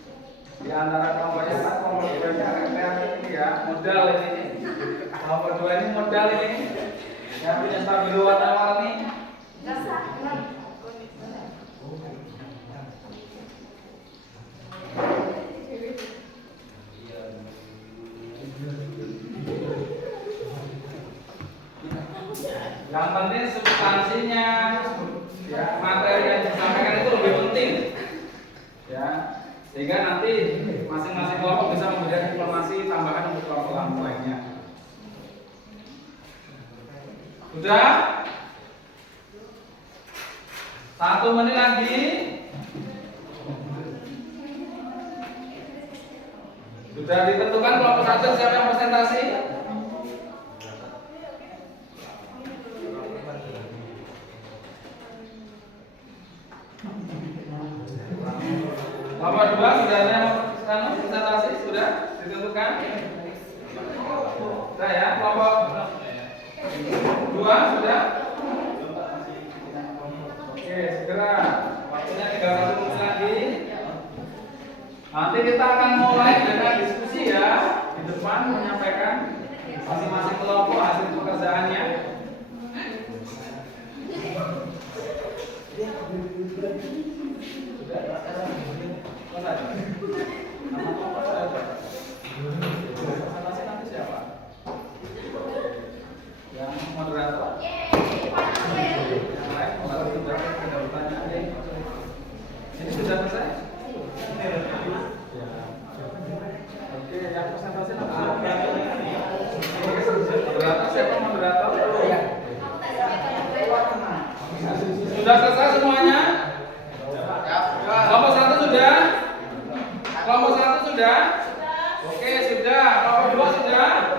di antara kelompok yang kelompok 2 ini agak kreatif ini ya, modal ini. Kelompok 2 ini modal ini. Yang punya stabilo warna-warni. Yang penting substansinya, ya, materi yang disampaikan itu lebih penting, ya, sehingga nanti masing-masing kelompok bisa memberikan informasi tambahan untuk kelompok lainnya. Sudah? 1 menit lagi. Sudah ditentukan kelompok 1 siapa yang presentasi? Kelompok 2 sudah ada yang presentasi? Sudah ditentukan? Sudah ya, kelompok 2 sudah? Oke, segera. Waktunya tinggal 1 menit lagi. Nanti kita akan mulai dengan diskusi ya. Di depan menyampaikan masing-masing kelompok hasil pekerjaannya. Nama kelompok saya nanti siapa? Yang moderator? Yang lain kalau sudah ada pertanyaan. Ini sudah selesai? Oke, yang presentasi moderator siapa moderator? Sudah selesai semuanya? Kelompok 1 sudah? Kelompok 1 sudah? Oke, sudah. Kelompok 2 sudah?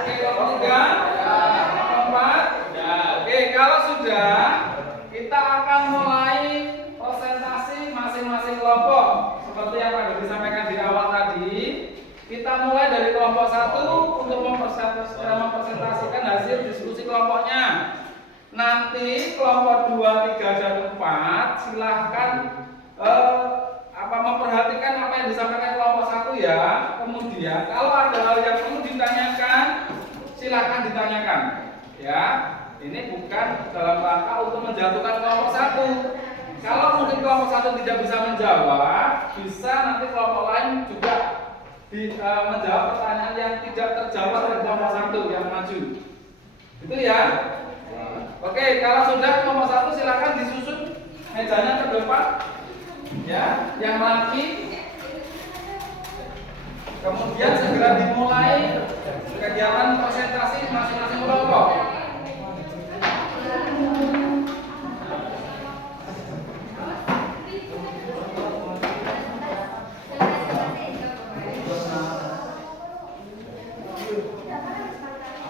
Oke, kelompok 3? Kelompok 4? Oke, kalau sudah, kita akan mulai presentasi masing-masing kelompok. Seperti yang Pak Dodi sampaikan di awal tadi, kita mulai dari kelompok 1 untuk mempresentasikan hasil diskusi kelompoknya. Nanti kelompok 2, 3, dan 4 silahkan memperhatikan apa yang disampaikan kelompok 1 ya. Kemudian kalau ada hal yang perlu ditanyakan, silahkan ditanyakan ya. Ini bukan dalam rangka untuk menjatuhkan kelompok 1. Kalau mungkin kelompok 1 tidak bisa menjawab, bisa nanti kelompok lain juga menjawab pertanyaan yang tidak terjawab oleh kelompok 1 yang maju. Itu ya. Oke, kalau sudah kelompok 1 silakan disusun mejanya ke depan. Ya, yang laki. Kemudian segera dimulai kegiatan presentasi masing-masing kelompok.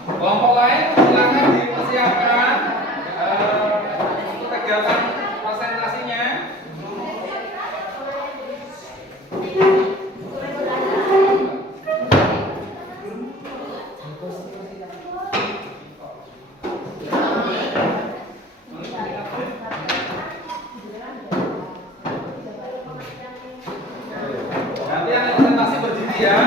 Kelompok lain silakan dipersiapkan untuk kegiatan presentasinya. Nanti yang presentasi berdiri ya.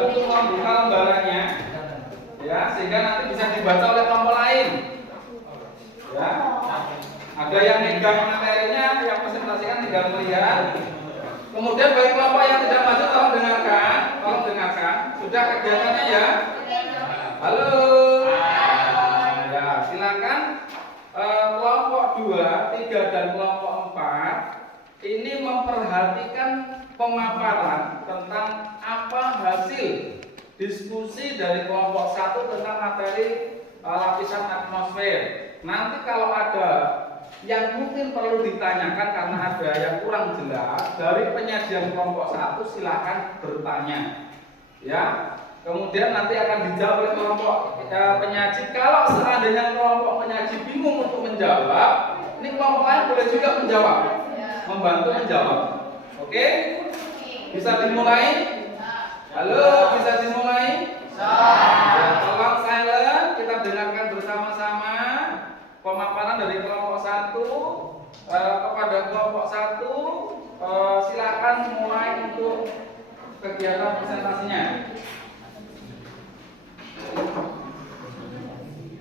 membantu untuk membuka lembarannya, ya, sehingga nanti bisa dibaca oleh kelompok lain. Ya, ada yang megang materinya, yang presentasikan tinggal melihat. Kemudian bagi kelompok yang tidak maju, tolong dengarkan, sudah kegiatannya ya. Halo, ya silakan. Kelompok 2, 3 dan kelompok 4 ini memperhatikan pemaparan tentang apa hasil diskusi dari kelompok 1 tentang materi lapisan atmosfer. Nanti kalau ada yang mungkin perlu ditanyakan karena ada yang kurang jelas dari penyajian kelompok 1, silakan bertanya. Ya. Kemudian nanti akan dijawab oleh kelompok penyaji. Kalau seandainya kelompok penyaji bingung untuk menjawab, ini kelompok lain boleh juga menjawab, membantu menjawab. Oke? Bisa dimulai? Halo, bisa dimulai? Ya, tolong silent, kita dengarkan bersama-sama pemaparan dari kelompok 1 kepada kelompok 1. Silakan mulai untuk kegiatan presentasinya.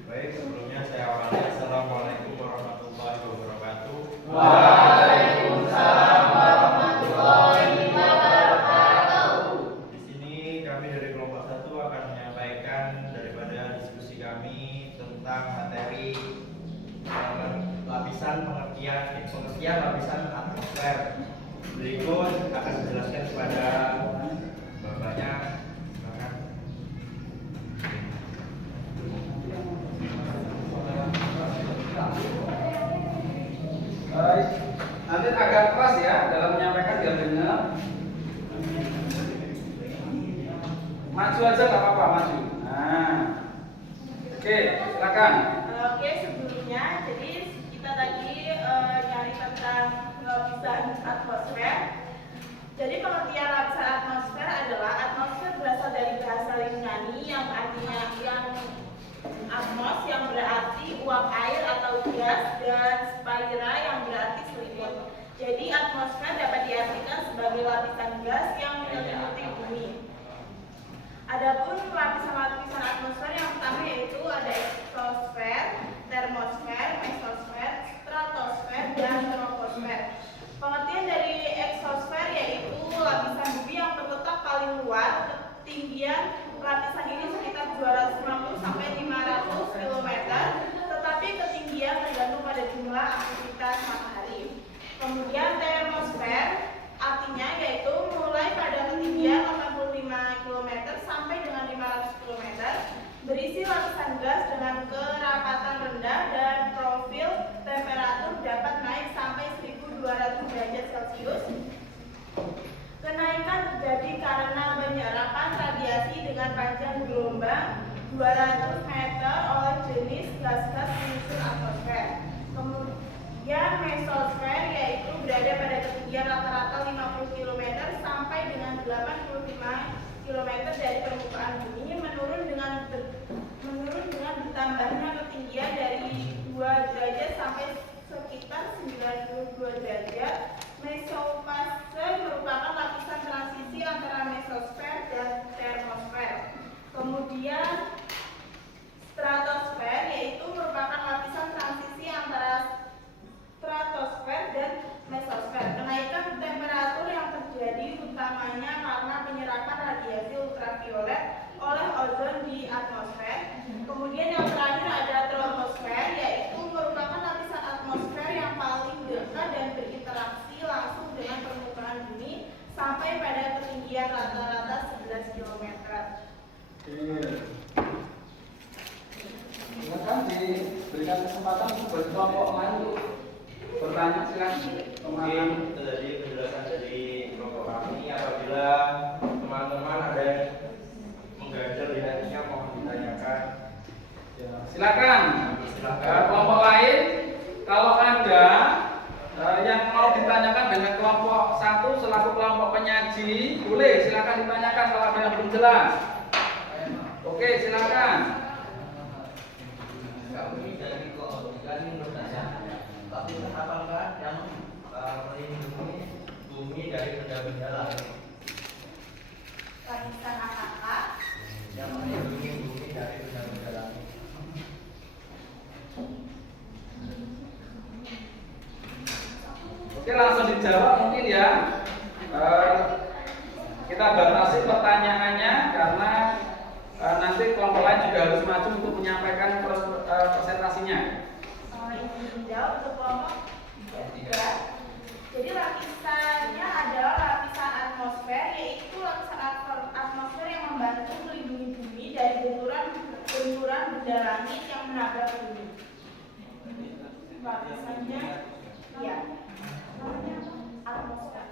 Baik, sebelumnya saya awali. Assalamualaikum warahmatullahi wabarakatuh. Waalaikumsalam warahmatullahi wabarakatuh. Di sini kami dari kelompok 1 akan menyampaikan daripada diskusi kami tentang materi pengertian lapisan atmosfer. Berikut akan dijelaskan kepada bapaknya. Silakan. Nanti agak keras ya dalam menyampaikan, biar dengar. Maju aja nggak apa-apa, maju. Nah, oke, silakan. Oke, sebelumnya jadi kita tadi nyari tentang lapisan atmosfer. Jadi pengertian lapisan atmosfer adalah atmosfer berasal dari bahasa Yunani yang artinya atmos yang berarti uap air atau gas, dan sphaira yang berarti selimut. Jadi atmosfer dapat diartikan sebagai lapisan gas yang menyelimuti bumi. Adapun lapisan-lapisan atmosfer yang pertama yaitu ada eksosfer, termosfer, mesosfer, stratosfer, dan troposfer. Pengertian dari eksosfer yaitu lapisan bumi yang terletak paling luar. Ketinggian lapisan ini sekitar 250 sampai 500 km, tetapi ketinggian tergantung pada jumlah aktivitas matahari. Kemudian termosfer artinya yaitu mulai pada ketinggian 85 km sampai dengan 500 km, berisi lapisan gas dengan kerapatan rendah dan profil temperatur dapat naik sampai 1200 derajat Celcius. Kenaikan terjadi karena penyerapan radiasi dengan panjang gelombang 200 meter oleh jenis gas-gas penyusun atmosfer. Kemudian mesosfer yaitu berada pada ketinggian rata-rata 50 km sampai dengan 85 km dari permukaan bumi, menurun dengan bertambahnya ketinggian dari 2 derajat sampai sekitar 92 derajat. Mesofase merupakan lapisan transisi antara mesosfer dan termosfer. Kemudian stratosfer yaitu merupakan lapisan transisi antara stratosfer dan mesosfer. Kenaikan temperatur yang terjadi utamanya karena penyerapan radiasi ultraviolet oleh ozon di atmosfer. Kemudian yang terakhir ada troposfer yaitu merupakan lapisan atmosfer yang paling dekat dan berinteraksi langsung dengan permukaan bumi sampai pada ketinggian rata-rata 11 km. Silakan diberikan kesempatan untuk kelompok lain untuk bertanya, silakan. Mungkin itu tadi penjelasan dari kelompok kami. Apabila teman-teman ada yang mengganjal di hatinya mohon ditanyakan. Ya, silakan. Kelompok lain, kalau ada yang mau ditanyakan dengan kelompok 1 selaku kelompok penyaji, boleh silakan ditanyakan kalau ada yang belum jelas. Oke, silakan. Kami dari kelompok 3 ini bertanya, tapi apakah yang melindungi bumi dari benda-benda lain? Lapisan apakah Oke, langsung dijawab mungkin ya. Kita batasi pertanyaannya karena nanti kelompok lain juga harus maju untuk menyampaikan presentasinya. Izin dijawab untuk kelompok 3. Jadi lapisannya adalah lapisan atmosfer, yaitu lapisan atmosfer yang membantu melindungi bumi dari benturan benda langit yang menabrak bumi. Lapisannya, ya, namanya atmosfer.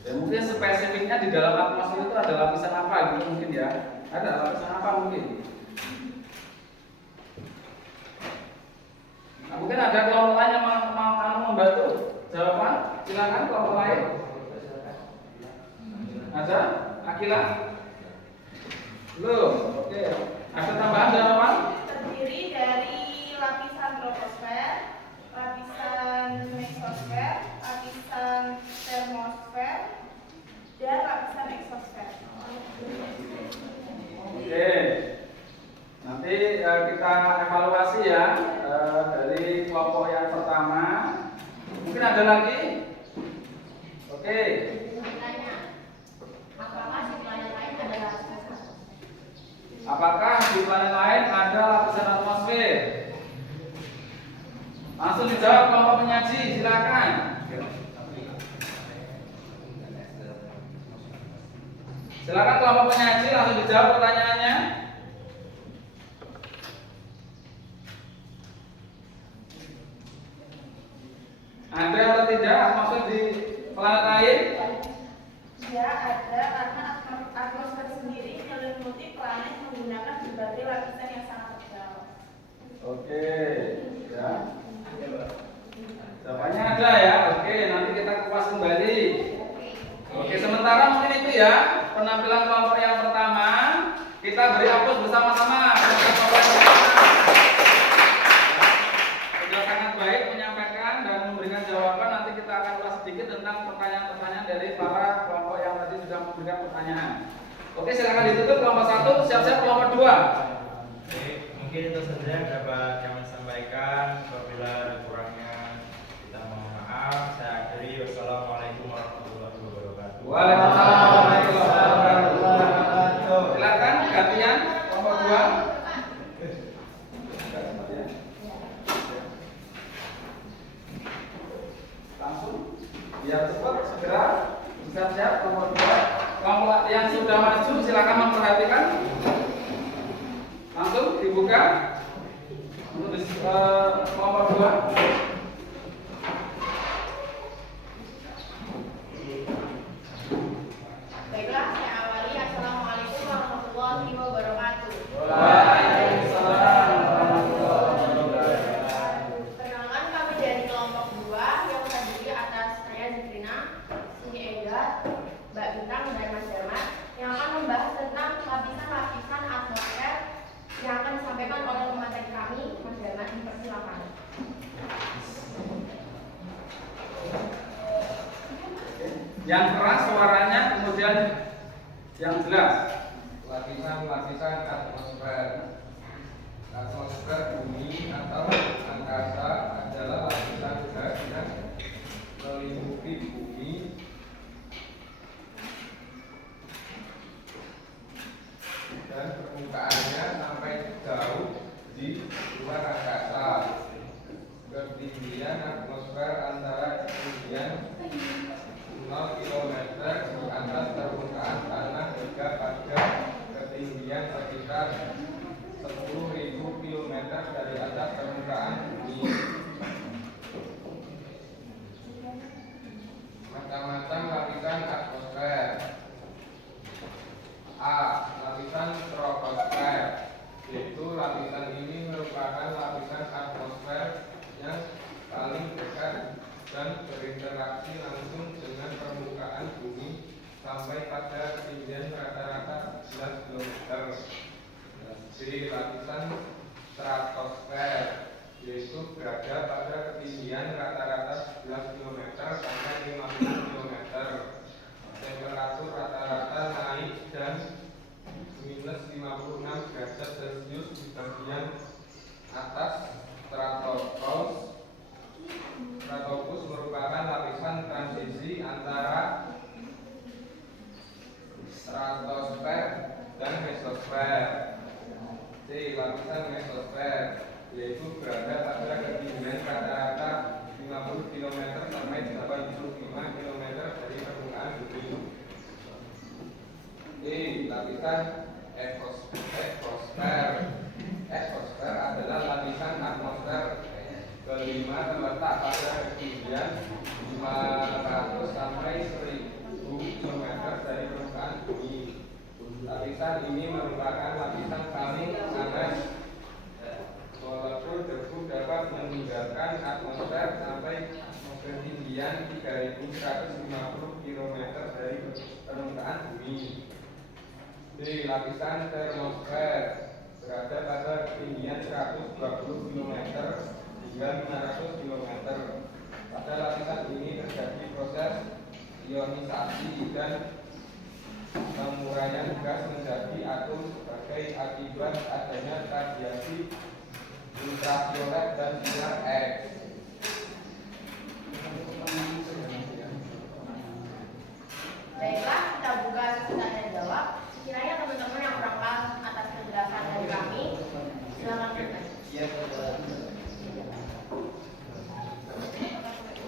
Ya, mungkin spesifiknya di dalam atmosfer itu ada lapisan apa gitu mungkin ya? Ada lapisan apa mungkin? Nah, mungkin ada kelompok lain yang mau membantu jawaban. Silakan kelompok lain. Ada? Akila? Belum. Oke. Ada tambahan jawaban? Terdiri dari lapisan troposfer, lapisan mesosfer, lapisan termosfer, dan lapisan eksosfer. Oke. Nanti kita evaluasi ya dari kelompok yang pertama. Mungkin ada lagi? Oke. Apakah di planet lain ada lapisan atmosfer? Langsung dijawab kelompok penyaji, silakan. Silakan kelompok penyaji langsung dijawab pertanyaannya. Ada atau tidak atmosfer di planet lain? Ya, ada, karena atmosfer sendiri menyelimuti planet menggunakan berbagai lapisan yang sangat tebal. Oke, ya. Jawabannya ada ya. Oke, nanti kita kupas kembali. Oke, sementara mungkin itu ya penampilan kelompok yang pertama. Kita beri aplaus bersama-sama. Sudah sangat baik menyampaikan dan memberikan jawaban. Nanti kita akan ulas sedikit tentang pertanyaan-pertanyaan dari para kelompok yang tadi sudah memberikan pertanyaan. Oke, silakan ditutup kelompok 1, siap-siap kelompok 2. Oke, mungkin itu saja yang dapat kami sampaikan. Apabila ada kurangnya kita mohon maaf. Saya akhiri. Wassalamualaikum warahmatullahi wabarakatuh. Waalaikumsalam warahmatullahi wabarakatuh. Silakan gantian kelompok 2. Langsung biar cepat segera siap-siap kelompok 2. Kelompok yang sudah maju silakan memperhatikan. Langsung dibuka untuk kelompok 2. Baiklah, saya awali. Assalamualaikum warahmatullahi wabarakatuh. Waalaikumsalam warahmatullahi wabarakatuh. Perkenalkan, kami dari kelompok 2 yang terdiri atas saya Zikrina, Siti Ega, Mbak Bintang, dan Mas Darmat yang akan membahas tentang lapisan-lapisan atmosfer yang akan disampaikan oleh pemateri kami, Mas Darmat. Dipersilakan. Yang keras suaranya, kemudian yang jelas. Lapisan-lapisan atmosfer bumi atau angkasa adalah lapisan gas yang meliputi bumi dan permukaannya sampai jauh di luar angkasa. Ketinggian atmosfer antara ketinggian 0 km di atas permukaan tanah hingga pada ketinggian sekitar 10.000 km dari atas permukaan bumi. Macam-macam lapisan atmosfer. A. Lapisan troposfer, yaitu lapisan ini merupakan lapisan atmosfer yang paling dekat dan berinteraksi langsung dengan permukaan bumi sampai pada ketinggian rata-rata 11 km. B. Lapisan stratosfer, yaitu berada pada ketinggian rata-rata 11 km sampai 50 km. Temperatur rata-rata naik dan minus 56 derajat Celcius di bagian atas stratos. yaitu berada pada ketinggian rata-rata 50 km sampai 85 km dari permukaan bumi. D. Lapisan eksosfer. Eksosfer adalah lapisan atmosfer kelima terletak pada ketinggian 500 sampai 1000 km dari permukaan bumi. Lapisan ini merupakan lapisan paling panas, walaupun debu dapat meninggalkan atmosfer sampai ketinggian 3150 km dari permukaan bumi. D. Lapisan termosfer berada pada ketinggian 120 km hingga 500 km. Pada lapisan ini terjadi proses ionisasi dan penguraian gas menjadi atom sebagai akibat adanya radiasi ultraviolet dan sinar X. Baiklah, kita buka sesi tanya dan jawab. Sekiranya teman-teman yang kurang paham atas penjelasan dari kami, silakan bertanya.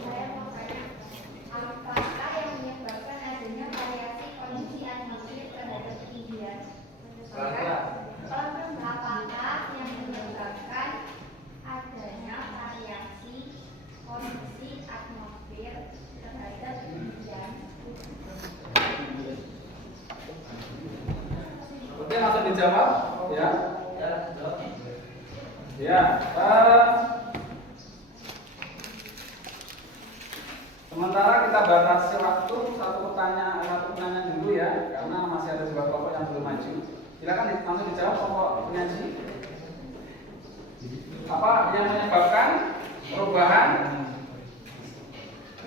Saya mau tanya, apakah yang menyebabkan adanya variasi kondisi atmosfer terhadap ketinggian? Apakah yang menyebabkan adanya variasi kondisi atmosfer terhadap ketinggian? Oke, langsung dijawab ya. Ya, sementara kita batasi waktu satu pertanyaan dulu ya, karena masih ada sebuah kelompok yang belum maju. Silakan langsung dijawab kelompok penyaji. Apa yang menyebabkan perubahan?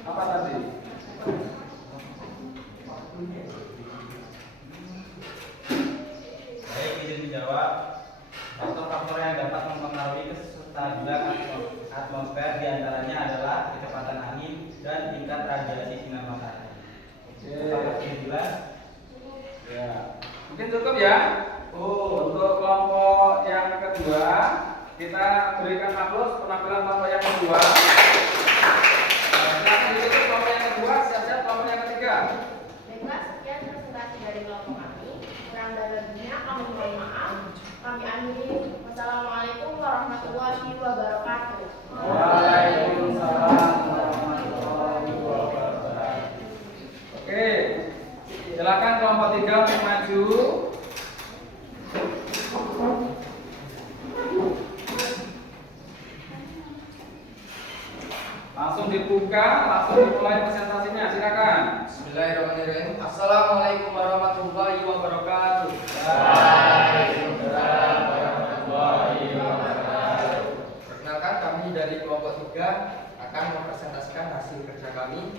Apa tadi? Baik, izin menjawab. Faktor-faktor yang dapat mempengaruhi kestabilan atmosfer diantaranya adalah kecepatan angin dan tingkat radiasi sinar matahari. Apakah ini jelas? Ya, mungkin cukup ya. Untuk kelompok yang kedua, kita berikan aplaus penampilan kelompok yang kedua. Silakan ditutup kelompok yang kedua, siap-siap kelompok yang ketiga. Baiklah, sekian presentasi dari kelompok kami. Kurang dan lebihnya kami mohon maaf. Kami akhiri. Wassalamualaikum warahmatullahi wabarakatuh. Waalaikumsalam warahmatullahi wabarakatuh. Oke, silakan kelompok 3 untuk maju. Langsung dibuka, langsung dimulai presentasinya. Silakan. Bismillahirrahmanirrahim. Assalamualaikum warahmatullahi wabarakatuh. Waalaikumsalam warahmatullahi wabarakatuh. Perkenalkan, kami dari kelompok 3 akan mempresentasikan hasil kerja kami.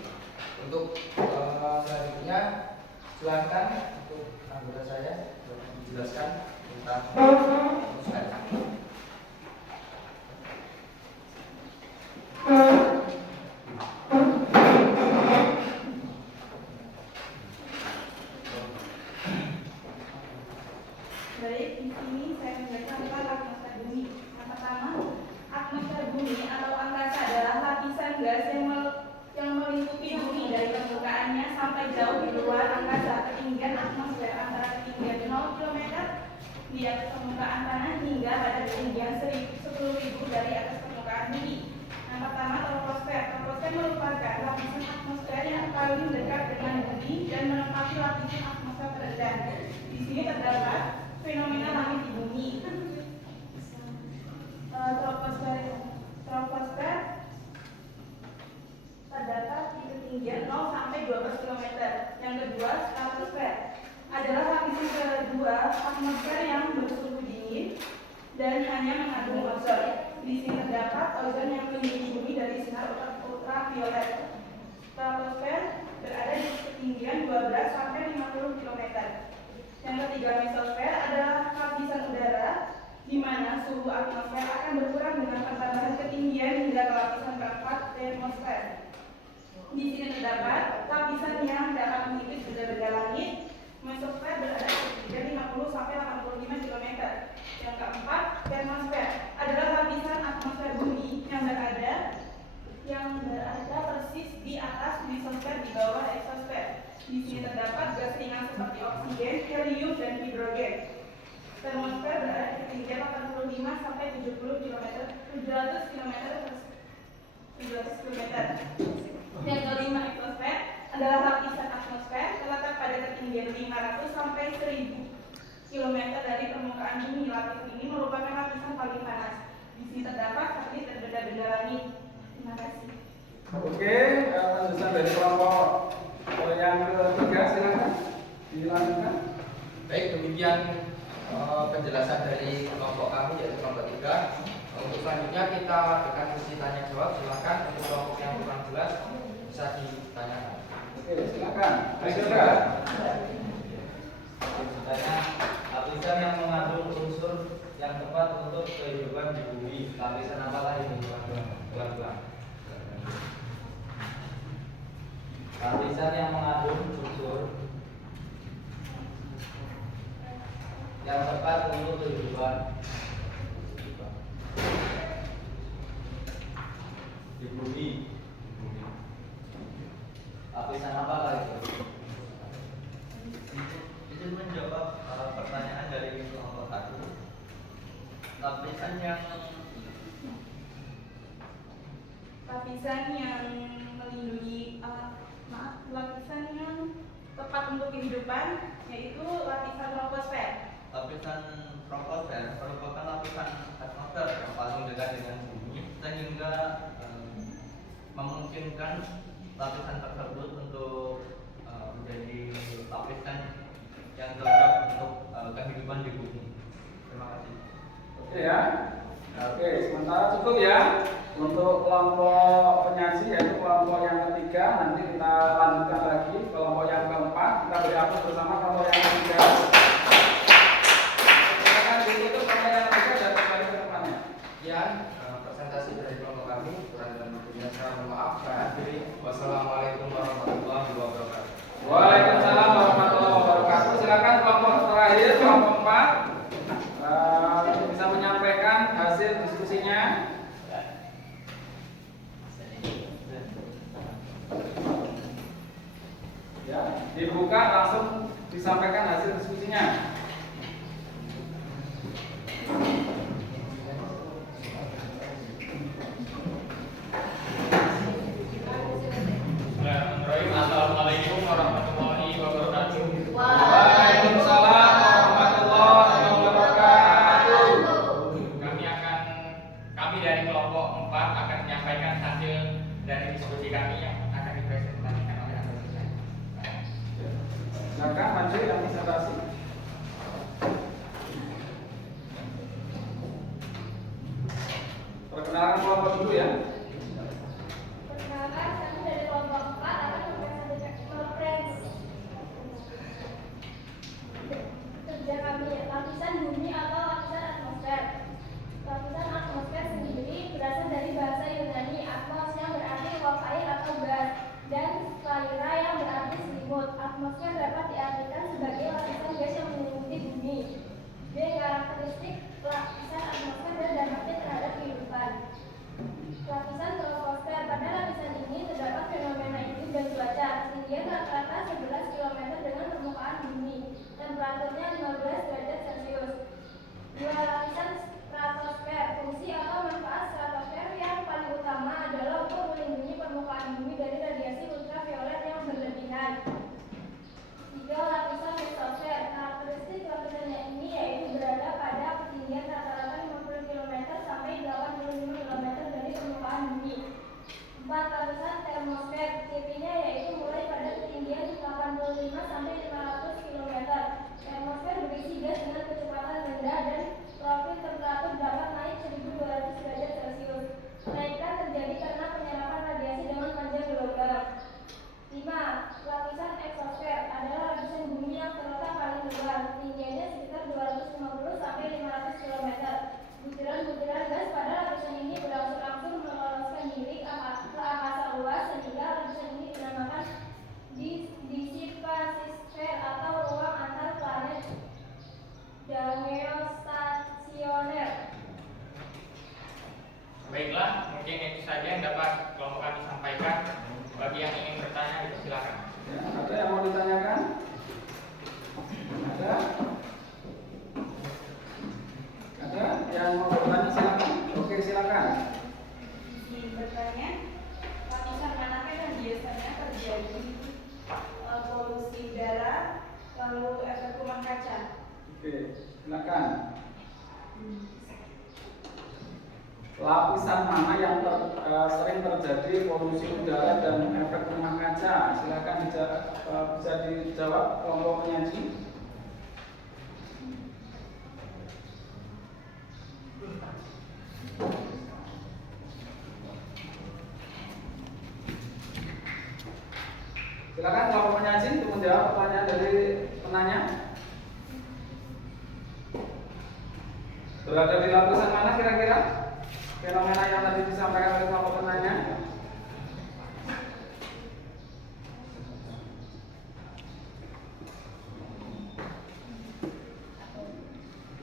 Untuk selanjutnya silahkan untuk anggota saya menjelaskan tentang rumus aritmatik. Baik, di sini saya menjelaskan tentang atmosfer bumi. Yang pertama, atmosfer bumi atau angkasa adalah lapisan gas yang melingkupi bumi dari permukaannya sampai jauh di luar angkasa. Ketinggian atmosfer antara ketinggian 0 km di atas permukaan tanah hingga pada ketinggian 10.000 dari atas permukaan bumi. Yang pertama, troposfer. Troposfer merupakan lapisan atmosfer yang paling dekat dengan bumi dan menempati lapisan atmosfer terendah. Di sini terdapat fenomena langit di bumi. Troposfer terdapat di ketinggian 0 sampai 12 km. Yang kedua, stratosfer adalah lapisan kedua atmosfer yang bersuhu dingin dan hanya mengandung ozon. Di sini terdapat ozon yang melindungi bumi dari sinar ultraviolet. Stratosfer berada di ketinggian 12 sampai 50 km. Yang ketiga, mesosfer adalah lapisan udara di mana suhu atmosfer akan berkurang dengan pertambahan ketinggian hingga ke lapisan keempat, termosfer. Di sini terdapat lapisan yang dapat menghimpit benda-benda langit. Mesosfer berada di ketinggian 50 sampai 85 km. Yang keempat, termosfer adalah lapisan sampai 700 km. Yang kelima, eksosfer adalah lapisan atmosfer terletak pada ketinggian 500 sampai 1000 km dari permukaan bumi. Lapisan ini merupakan lapisan paling panas. Di sini terdapat satelit dan benda-benda langit. Terima kasih. Oke, lanjutan dari kelompok yang ketiga, silakan dilanjutkan. Baik, demikian penjelasan dari kelompok kami yaitu kelompok 3. Untuk selanjutnya kita akan sesi tanya jawab. Silakan untuk kelompok yang kurang jelas bisa ditanyakan. Oke, silakan. Ayo, Pertanyaan, lapisan yang mengandung unsur yang tepat untuk kehidupan di bumi, lapisan apalah itu? Pelan-pelan. Lapisan yang mengandung unsur yang tepat untuk kehidupan di bumi. Lapisan apalah itu? Izin menjawab pertanyaan dari kelompok 1. Lapisan yang melindungi lapisan yang tepat untuk kehidupan yaitu lapisan troposfer. lapisan troposfer merupakan lapisan atmosfer yang paling dekat dengan bumi sehingga memungkinkan lapisan tersebut untuk menjadi lapisan yang cocok untuk kehidupan di bumi. Terima kasih. Oke ya. Oke, sementara cukup ya untuk kelompok penyaji yaitu kelompok yang ketiga. Nanti kita lanjutkan lagi kelompok yang keempat. Kita beri aplaus bersama kelompok yang ketiga. Silakan ditutup kelompok yang ketiga dan kembali ke tempatnya. Sekian presentasi dari kelompok kami. Kurang dan lebihnya saya mohon maaf. Saya akhiri. Wassalamualaikum warahmatullahi wabarakatuh. Waalaikumsalam warahmatullahi wabarakatuh. Silakan kelompok terakhir, kelompok 4 bisa menyampaikan hasil diskusinya. Ya, dibuka langsung disampaikan hasil diskusinya. Assalamualaikum warahmatullahi wabarakatuh. Waalaikumsalam warahmatullahi wabarakatuh. Kami dari kelompok 4 akan menyampaikan hasil dari diskusi kami yang akan dipresentasikan oleh Anda selesai. Silakan maju yang presentasi. Perkenalkan kelompok dulu ya. Perkenalkan, kami dari kelompok 4 akan kerja kami lapisan bumi atau lapisan atmosfer. Lapisan atmosfer sendiri berasal dari bahasa Yunani atmos yang berarti uap air atau gas dan sklaira yang berarti selimut. Atmosfer dapat diartikan sebagai lapisan gas yang menyelimuti bumi. B. Karakteristik lapisan atmosfer dan dampaknya terhadap kehidupan. Lapisan troposfer. Pada lapisan ini terdapat fenomena iklim dan cuaca. Ketinggian rata-rata 11 km dengan permukaan bumi. Temperaturnya 15 derajat Celcius. Dua lapisan stratosfer. Fungsi atau manfaat stratosfer yang paling utama adalah untuk melindungi permukaan bumi dari radiasi ultraviolet yang berlebihan. 3. Lapisan mesosfer. Karakteristik lapisannya ini yaitu berada pada ketinggian rata-rata Oke, silakan. Lapisan mana yang sering terjadi polusi udara dan efek rumah kaca? Silakan bisa dijawab kelompok penyaji. Silakan kelompok penyaji untuk menjawab pertanyaan dari penanya. Berada di lapisan mana kira-kira fenomena yang tadi disampaikan oleh kelompok penanya?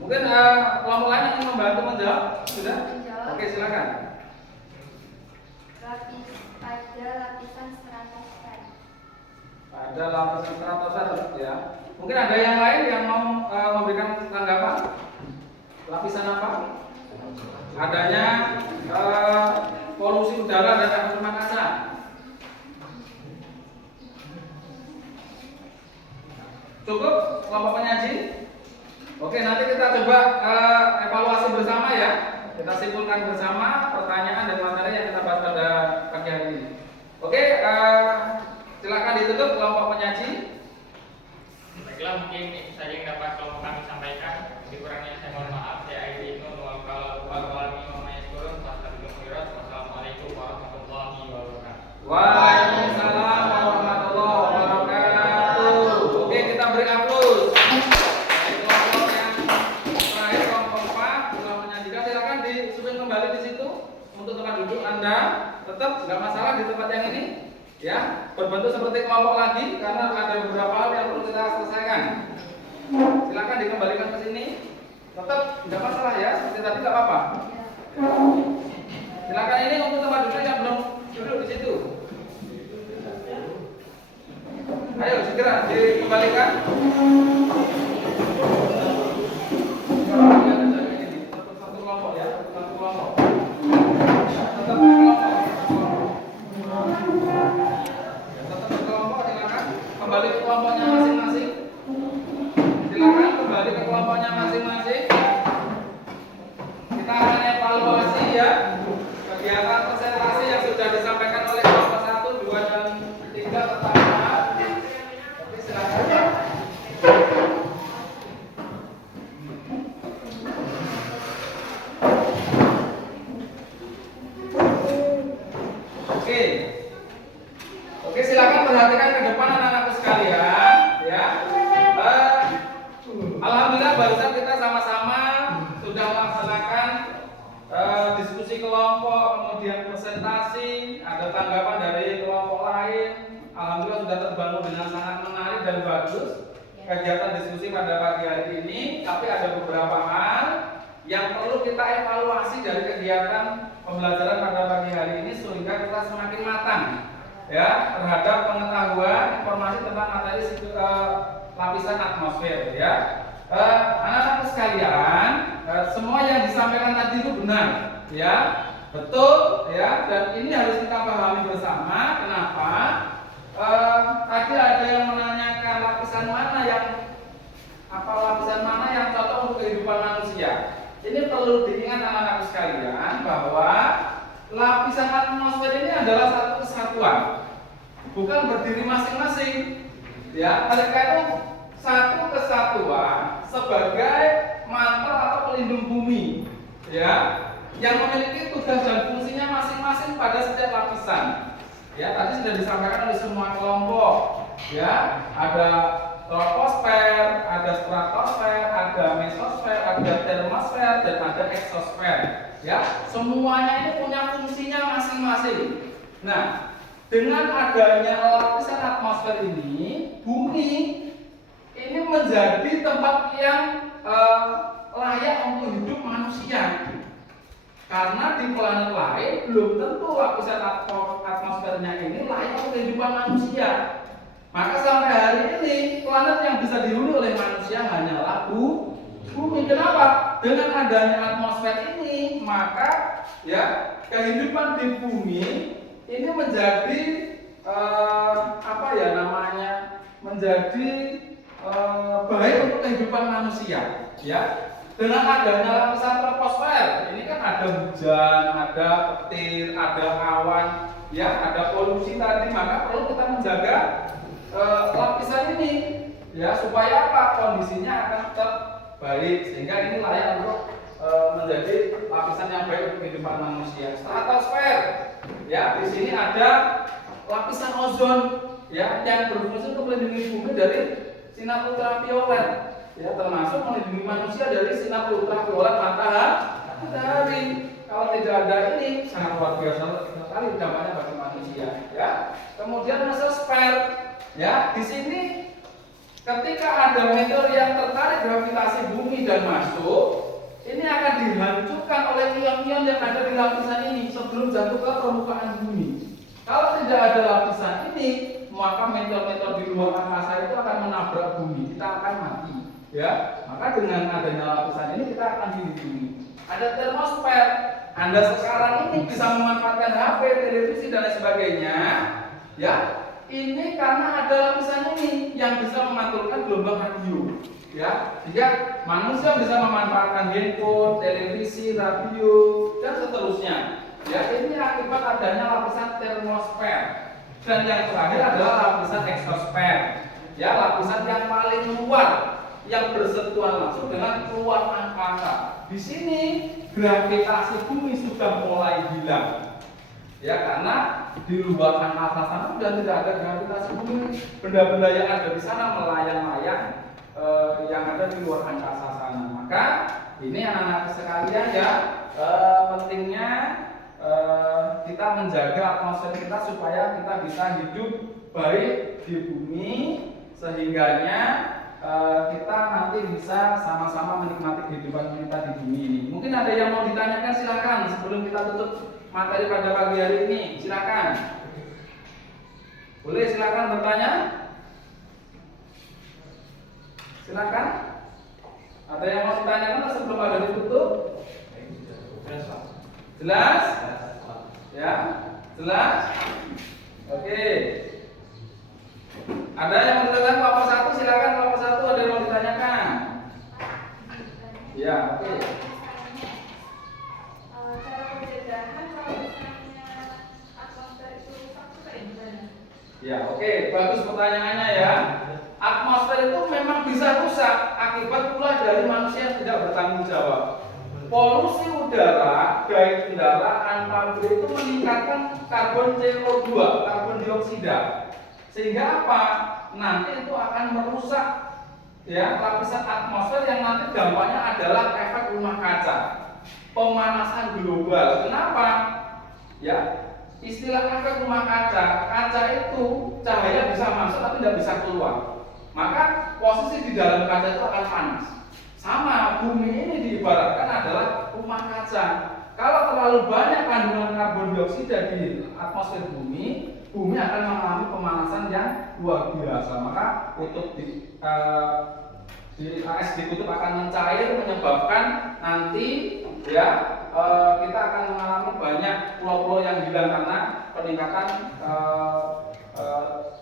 Mungkin kelompok lain yang membantu menjawab sudah? Oke, silakan. Pada lapisan stratosfer. Pada lapisan stratosfer ya. Mungkin ada yang lain yang mau memberikan tanggapan? Lapisan apa? Adanya polusi udara dan efek rumah kaca. Cukup kelompok penyaji? Oke, nanti kita coba evaluasi bersama ya. Kita simpulkan bersama pertanyaan dan materi yang kita bahas pada pagi hari ini. Oke, silakan ditutup kelompok penyaji. Baiklah, mungkin itu saja yang dapat kelompok kami sampaikan. Kurangnya saya mohon maaf. Saya Aidin Wassalamualaikum warahmatullahi wabarakatuh. Waalaikumsalam warahmatullahi wabarakatuh. Oke, kita beri aplaus. Kelompok yang terakhir, kelompok 4, kelompok penyajikan, silakan disusun kembali di situ untuk tempat duduk Anda. Tetap nggak masalah di tempat yang ini, ya. Berbentuk seperti kelompok lagi karena ada beberapa hal yang perlu kita selesaikan. Silakan dikembalikan ke sini. Tetap nggak masalah ya, seperti tadi nggak apa-apa. Silakan ini untuk tempat duduk yang belum duduk di situ. Ayo segera dikembalikan. Satu kelompok ya, satu kelompok. Tetap kelompok. Tetap kelompok, silakan kembali ke kelompoknya masing-masing. Silakan kembali ke kelompoknya masing-masing. Kita akan evaluasi ya kegiatan presentasi yang sudah disampaikan oleh kelompok 1, 2, dan 3 pertama. Oke, silakan. Oke, silakan perhatikan ke depan anak-anakku sekalian ya. Alhamdulillah barusan kita sama-sama sudah melaksanakan diskusi kelompok, kemudian presentasi, ada tanggapan dari kelompok lain. Alhamdulillah sudah terbangun dengan sangat menarik dan bagus kegiatan diskusi pada pagi hari ini. Tapi ada beberapa hal yang perlu kita evaluasi dari kegiatan pembelajaran pada pagi hari ini sehingga kita semakin matang ya terhadap pengetahuan informasi tentang materi lapisan atmosfer ya. Anak-anak sekalian, semua yang disampaikan tadi itu benar ya, betul ya, dan ini harus kita pahami bersama. Kenapa? Tadi ada yang menanyakan lapisan mana yang cocok untuk kehidupan manusia. Ini perlu diingat anak-anak sekalian bahwa lapisan atmosfer ini adalah satu kesatuan, bukan berdiri masing-masing ya. Mereka itu satu kesatuan sebagai mantel atau pelindung bumi ya, yang memiliki tugas dan fungsinya masing-masing pada setiap lapisan ya. Tadi sudah disampaikan oleh semua kelompok ya. Ada troposfer, ada stratosfer, ada mesosfer, ada termosfer, dan ada eksosfer ya. Semuanya ini punya fungsinya masing-masing. Nah, dengan adanya lapisan atmosfer ini, bumi ini menjadi tempat yang layak untuk hidup manusia. Karena di planet lain belum tentu lapisan atmosfernya ini layak untuk kehidupan manusia. Maka sampai hari ini planet yang bisa dihuni oleh manusia hanyalah bumi. Kenapa? Dengan adanya atmosfer ini, maka ya kehidupan di bumi ini menjadi menjadi baik untuk kehidupan manusia, ya. Dengan adanya lapisan troposfer, ini kan ada hujan, ada petir, ada awan, ya, ada polusi tadi, maka perlu kita menjaga lapisan ini, ya, supaya apa? Kondisinya akan tetap baik, sehingga ini layak untuk menjadi lapisan yang baik untuk kehidupan manusia. Stratosfer, ya, di sini ada lapisan ozon, ya, yang berfungsi untuk melindungi bumi dari sinar ultraviolet, ya, termasuk melindungi manusia dari sinar ultraviolet matahari. Kalau tidak ada ini, sangat luar biasa sekali dampaknya bagi manusia, ya. Kemudian mesosfer, ya, di sini ketika ada meteor yang tertarik gravitasi bumi dan masuk, ini akan dihancurkan oleh ion-ion yang ada di lapisan ini sebelum jatuh ke permukaan bumi. Kalau tidak ada lapisan ini, maka meteor-meteor di luar angkasa itu akan menabrak bumi, kita akan mati, ya. Maka dengan adanya lapisan ini kita akan dilindungi. Ada termosfer, Anda sekarang ini bisa memanfaatkan HP, televisi dan lain sebagainya, ya. Ini karena ada lapisan ini yang bisa memantulkan gelombang radio, ya. Sehingga manusia bisa memanfaatkan handphone, televisi, radio dan seterusnya. Ya, ini akibat adanya lapisan termosfer. Dan yang terakhir adalah lapisan eksosfer, ya, lapisan yang paling luar yang bersentuhan langsung dengan luar angkasa. Di sini gravitasi bumi sudah mulai hilang, ya, karena di luar angkasa sana sudah tidak ada gravitasi bumi. Benda-benda yang ada di sana melayang-layang yang ada di luar angkasa sana. Maka ini anak-anak sekalian, ya, pentingnya kita menjaga atmosfer kita supaya kita bisa hidup baik di bumi, sehingganya kita nanti bisa sama-sama menikmati kehidupan kita di bumi ini. Mungkin ada yang mau ditanyakan, silakan sebelum kita tutup materi pada pagi hari ini. Silakan, boleh silakan bertanya. Silakan. Ada yang mau ditanyakan sebelum ada ditutup? Jelas? Ya, jelas? Oke. Ada yang mau ditanyakan kelompok 1? Silakan kelompok 1, ada yang mau ditanyakan? Ya, oke. Cara pencegahan kalau misalnya atmosfer itu rusak itu kayak gimana? Ya, oke, bagus pertanyaannya, ya. Atmosfer itu memang bisa rusak akibat pula dari manusia yang tidak bertanggung jawab. Polusi udara, baik kendaraan, pabrik itu meningkatkan karbon CO2, karbon dioksida. Sehingga apa? Nanti itu akan merusak, ya, lapisan atmosfer yang nanti dampaknya adalah efek rumah kaca, pemanasan global. Kenapa? Ya, istilah efek rumah kaca, kaca itu cahaya bisa masuk tapi tidak bisa keluar. Maka posisi di dalam kaca itu akan panas. Sama, bumi ini diibaratkan adalah rumah kaca. Kalau terlalu banyak kandungan karbon dioksida di atmosfer bumi, bumi akan mengalami pemanasan yang luar biasa. Maka kutub di AS di kutub akan mencair, menyebabkan nanti, ya, kita akan mengalami banyak pulau-pulau yang hilang karena peningkatan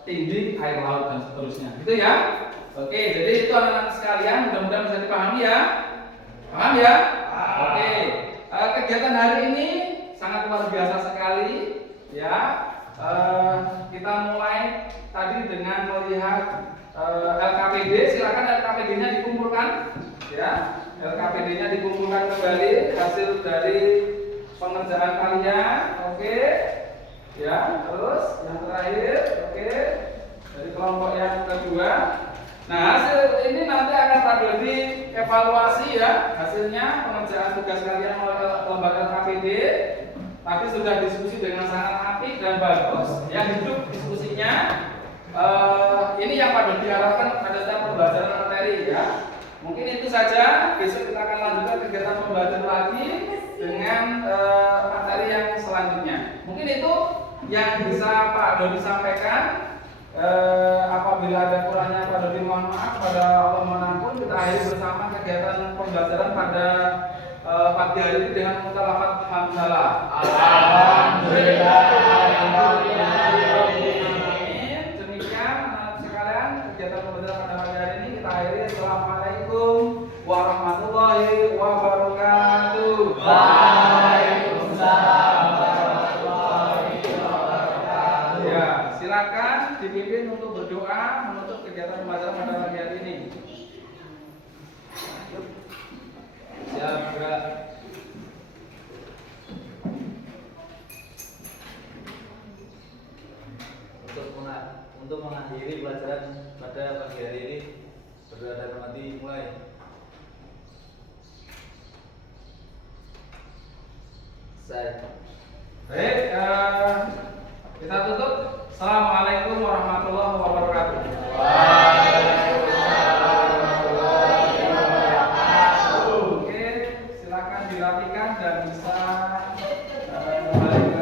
tinggi air laut dan seterusnya. Gitu, ya. Oke, jadi itu anak-anak sekalian, mudah-mudahan bisa dipahami, ya. Paham, ya? Oke. Kegiatan hari ini sangat luar biasa sekali, ya. Kita mulai tadi dengan melihat LKPD. Silakan LKPD-nya dikumpulkan, ya. LKPD-nya dikumpulkan kembali hasil dari pengerjaan kalian. Oke. Ya, terus yang terakhir, oke, dari kelompok yang kedua. Nah, hasil ini nanti akan ada dievaluasi, ya, hasilnya pengerjaan tugas kalian oleh lembaga KPD. Tadi sudah diskusi dengan sangat apik dan bagus, ya, hidup diskusinya. Ini yang pada diharapkan pada saat pembelajaran materi, ya. Mungkin itu saja. Besok kita akan lanjutkan kegiatan pembelajaran lagi dengan materi yang selanjutnya. Mungkin itu yang bisa Pak Dodi sampaikan. Apabila ada kurangnya Pak Dodi mohon maaf. Pada Allah mengampun. Kita akhiri bersama kegiatan pembelajaran pada pagi hari ini dengan mengucap lafaz hamdalah. Alhamdulillah. Demikian anak sekalian kegiatan pembelajaran pada pagi hari ini. akhiri. Assalamualaikum warahmatullahi wabarakatuh. Waalaikumsalam warahmatullahi wabarakatuh. Ya, silakan dipimpin untuk berdoa menutup kegiatan pembelajaran pada pagi hari ini. Siap, gerak. Untuk mengakhiri pelajaran pada pagi hari ini, berdoa dan hormati mulai. Saya. Baik, kita tutup. Assalamualaikum warahmatullahi wabarakatuh. Oke, silakan dilatihkan dan bisa kembali